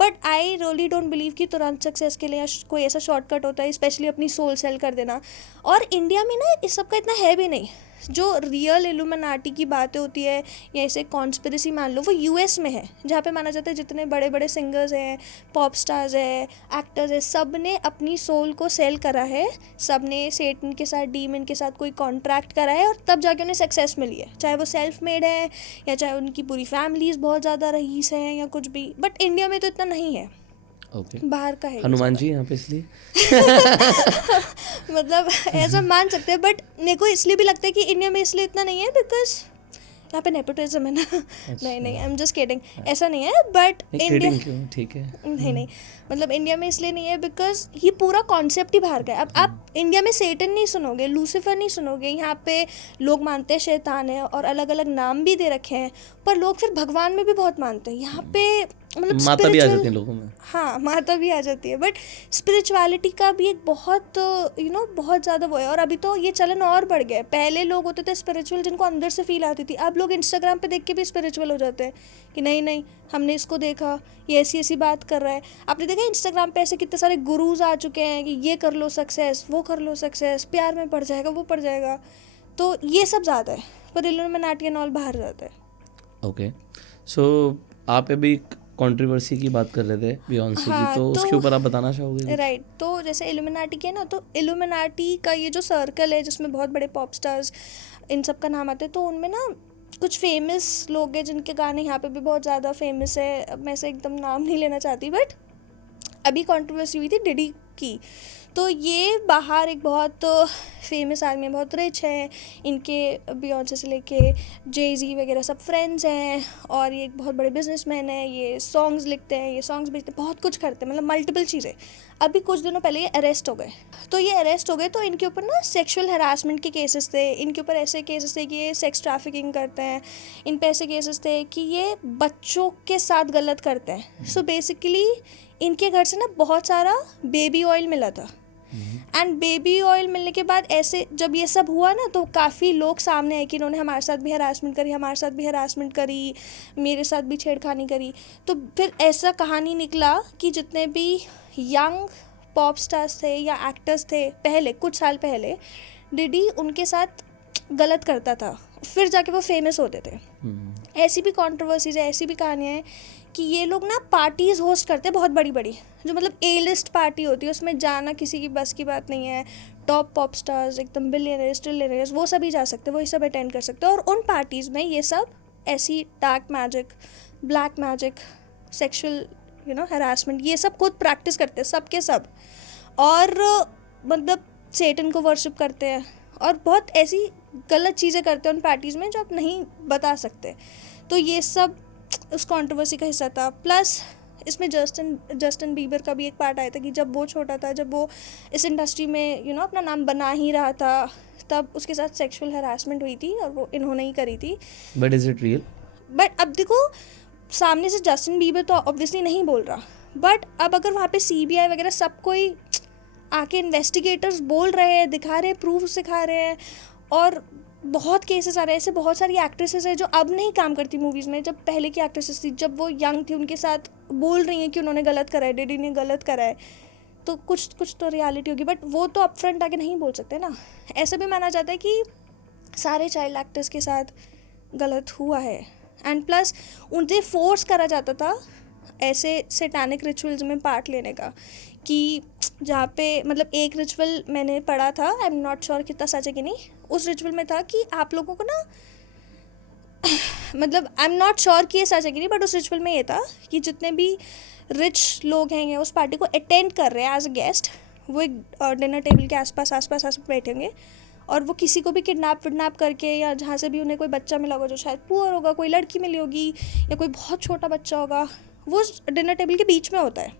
But I really don't believe कि तुरंत सक्सेस के लिए कोई ऐसा शॉर्टकट होता है, स्पेशली अपनी सोल सेल कर देना। और इंडिया में ना इस सब का इतना है भी नहीं। जो रियल इल्यूमिनाटी की बातें होती है या ऐसे कॉन्स्पिरेसी मान लो, वो यूएस में है, जहाँ पे माना जाता है जितने बड़े बड़े सिंगर्स हैं, पॉप स्टार्स हैं, एक्टर्स हैं, सब ने अपनी सोल को सेल करा है, सब ने सेटन के साथ, डीमन के साथ कोई कॉन्ट्रैक्ट करा है, और तब जाके उन्हें सक्सेस मिली है, चाहे वो सेल्फ मेड है या चाहे उनकी पूरी फैमिलीज बहुत ज़्यादा रईस हैं या कुछ भी। बट इंडिया में तो इतना नहीं है। ओके, बाहर का है हनुमान जी यहाँ पे इसलिए मतलब ऐसा मान सकते हैं, बट मेरे को इसलिए भी लगता है कि इंडिया में इसलिए इतना नहीं है बिकॉज यहाँ पे नेपोटिज्म है ना। नहीं नहीं, आई एम जस्ट किडिंग, ऐसा नहीं है। बट इंडिया क्यों, ठीक है, नहीं, मतलब इंडिया में इसलिए नहीं है बिकॉज ये पूरा कॉन्सेप्ट ही बाहर का है। अब आप इंडिया में सेटन नहीं सुनोगे, लूसीफर नहीं सुनोगे, यहाँ पे लोग मानते हैं शैतान है और अलग अलग नाम भी दे रखे हैं, पर लोग फिर भगवान में भी बहुत मानते हैं। यहाँ पे मतलब माता भी आ जाती है लोगों में। हाँ, माता भी आ जाती है, बट स्पिरिचुअलिटी का भी एक बहुत बहुत ज़्यादा वो है। और अभी तो ये चलन और बढ़ गया है। पहले लोग होते थे स्पिरिचुअल जिनको अंदर से फील आती थी, अब लोग इंस्टाग्राम पे देख के भी स्पिरिचुअल हो जाते हैं कि नहीं नहीं हमने इसको देखा, ये ऐसी ऐसी बात कर रहा है। आपने देखा इंस्टाग्राम पे ऐसे कितने सारे गुरुज आ चुके हैं कि ये कर लो सक्सेस, वो कर लो सक्सेस, प्यार में पड़ जाएगा, वो पड़ जाएगा। तो ये सब ज़्यादा है, पर इल्यूमिनाटी एंड ऑल बाहर जाता है। ओके, सो आप अभी कंट्रोवर्सी की बात कर रहे थे बियॉन्से की, तो उसके ऊपर आप बताना चाहोगे? राइट, तो जैसे इल्यूमिनाटी के ना, तो इल्यूमिनाटी का ये जो सर्कल है जिसमें बहुत बड़े पॉप स्टार्स इन सब का नाम आता है, तो उनमें ना कुछ फेमस लोग हैं जिनके गाने यहाँ पे भी बहुत ज़्यादा फेमस है। अब मैं से एकदम नाम नहीं लेना चाहती, बट अभी कंट्रोवर्सी हुई थी डिडी की। तो ये बाहर एक बहुत फेमस आदमी है, बहुत रिच है, इनके बियॉन्से से लेके जे-ज़ी वगैरह सब फ्रेंड्स हैं, और ये एक बहुत बड़े बिजनेसमैन है, ये सॉन्ग्स लिखते हैं, ये सॉन्ग्स बेचते हैं, बहुत कुछ करते हैं, मतलब मल्टीपल चीज़ें। अभी कुछ दिनों पहले ये अरेस्ट हो गए। तो ये अरेस्ट हो गए तो इनके ऊपर ना सेक्सुअल हरासमेंट के केसेस थे, इनके ऊपर ऐसे केसेस थे कि ये सेक्स ट्रैफिकिंग करते हैं, इन पे ऐसे केसेस थे कि ये बच्चों के साथ गलत करते हैं। सो बेसिकली इनके घर से ना बहुत सारा बेबी ऑयल मिला था, एंड बेबी ऑयल मिलने के बाद ऐसे जब ये सब हुआ ना, तो काफ़ी लोग सामने आए कि इन्होंने हमारे साथ भी हरासमेंट करी, हमारे साथ भी हरासमेंट करी, मेरे साथ भी छेड़खानी करी। तो फिर ऐसा कहानी निकला कि जितने भी यंग पॉप स्टार्स थे या एक्टर्स थे पहले, कुछ साल पहले, डिडी उनके साथ गलत करता था, फिर जाके वो फेमस होते थे। ऐसी भी कंट्रोवर्सीज है, ऐसी भी कहानियाँ हैं कि ये लोग ना पार्टीज़ होस्ट करते हैं बहुत बड़ी बड़ी, जो मतलब ए लिस्ट पार्टी होती है, उसमें जाना किसी की बस की बात नहीं है। टॉप पॉप स्टार्स, एकदम बिलियनर्स, ट्रिलियनर्स, वो सभी जा सकते हैं, वही सब अटेंड कर सकते हैं। और उन पार्टीज़ में ये सब ऐसी dark magic, black magic, sexual harassment, ये सब खुद प्रैक्टिस करते हैं, सब के सब। और मतलब सेटन को वर्शिप करते हैं और बहुत ऐसी गलत चीज़ें करते हैं उन पार्टीज़ में जो आप नहीं बता सकते। तो ये सब उस कंट्रोवर्सी का हिस्सा था। प्लस इसमें जस्टिन बीबर का भी एक पार्ट आया था कि जब वो छोटा था, जब वो इस इंडस्ट्री में अपना नाम बना ही रहा था, तब उसके साथ सेक्सुअल हरासमेंट हुई थी और वो इन्होंने ही करी थी। But is it real? But अब देखो, सामने से जस्टिन बीबर तो ऑब्वियसली नहीं बोल रहा, बट अब अगर वहाँ पे CBI वगैरह सब कोई आके इन्वेस्टिगेटर्स बोल रहे हैं, दिखा रहे हैं, प्रूफ सिखा रहे हैं, और बहुत केसेस आ रहे हैं। ऐसे बहुत सारी एक्ट्रेसेस हैं जो अब नहीं काम करती मूवीज़ में, जब पहले की एक्ट्रेसेस थी, जब वो यंग थी, उनके साथ बोल रही हैं कि उन्होंने गलत करा है, डिडी ने गलत करा है। तो कुछ तो रियलिटी होगी, बट वो तो अपफ्रंट आके नहीं बोल सकते ना। ऐसा भी माना जाता है कि सारे चाइल्ड एक्टर्स के साथ गलत हुआ है, एंड प्लस उनसे फोर्स करा जाता था ऐसे सैटानिक रिचुअल्स में पार्ट लेने का, कि जहाँ पे मतलब एक रिचुअल मैंने पढ़ा था, आई एम नॉट श्योर कितना सच है कि नहीं, उस रिचुअल में था कि आप लोगों को ना मतलब आई एम नॉट श्योर कि ये सच है कि नहीं, बट उस रिचुअल में ये था कि जितने भी रिच लोग हैं उस पार्टी को अटेंड कर रहे हैं एज अ गेस्ट, वो एक डिनर टेबल के आसपास बैठेंगे और वो किसी को भी किडनैप करके या जहाँ से भी उन्हें कोई बच्चा मिला होगा जो शायद पुअर होगा, कोई लड़की मिली होगी या कोई बहुत छोटा बच्चा होगा, वो डिनर टेबल के बीच में होता है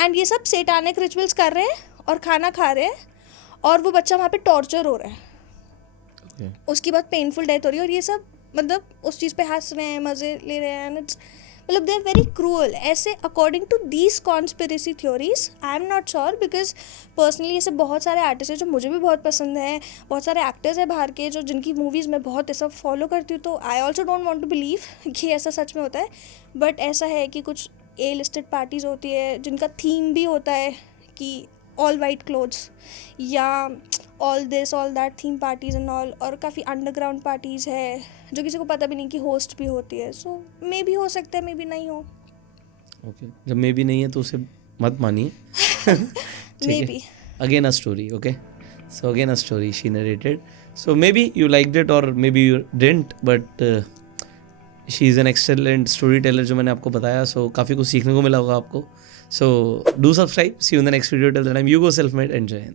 एंड ये सब सेटानिक रिचुअल्स कर रहे हैं और खाना खा रहे हैं और वो बच्चा वहाँ पे टॉर्चर हो रहा है, उसकी बहुत पेनफुल डेथ हो रही है और ये सब मतलब उस चीज़ पे हंस रहे हैं, मज़े ले रहे हैं, मतलब दे आर वेरी क्रूअल। ऐसे according to these conspiracy theories I am not sure, because personally ऐसे बहुत सारे आर्टिस्ट हैं जो मुझे भी बहुत पसंद हैं, बहुत सारे एक्टर्स हैं बाहर के जो जिनकी मूवीज़ मैं बहुत ऐसा फॉलो करती हूँ, तो I also don't want to believe कि ऐसा सच में होता है। बट ऐसा है कि कुछ ए लिस्टेड पार्टीज़ होती है जिनका थीम भी होता है कि ऑल वाइट क्लोथ्स या all this all that theme parties and all, और काफ़ी अंडरग्राउंड पार्टीज़ है जो किसी को पता भी नहीं कि होस्ट भी होती है। सो मे भी हो सकता है, मे भी नहीं हो। ओके, जब मे भी नहीं है तो उसे मत मानिए। Maybe again a story, okay, so again a story she narrated, so maybe you liked it और maybe you didn't, but she is an excellent story teller जो मैंने आपको बताया। सो काफ़ी कुछ सीखने को मिला होगा आपको। So do subscribe, see you in the next video, till the time you go self made, enjoy.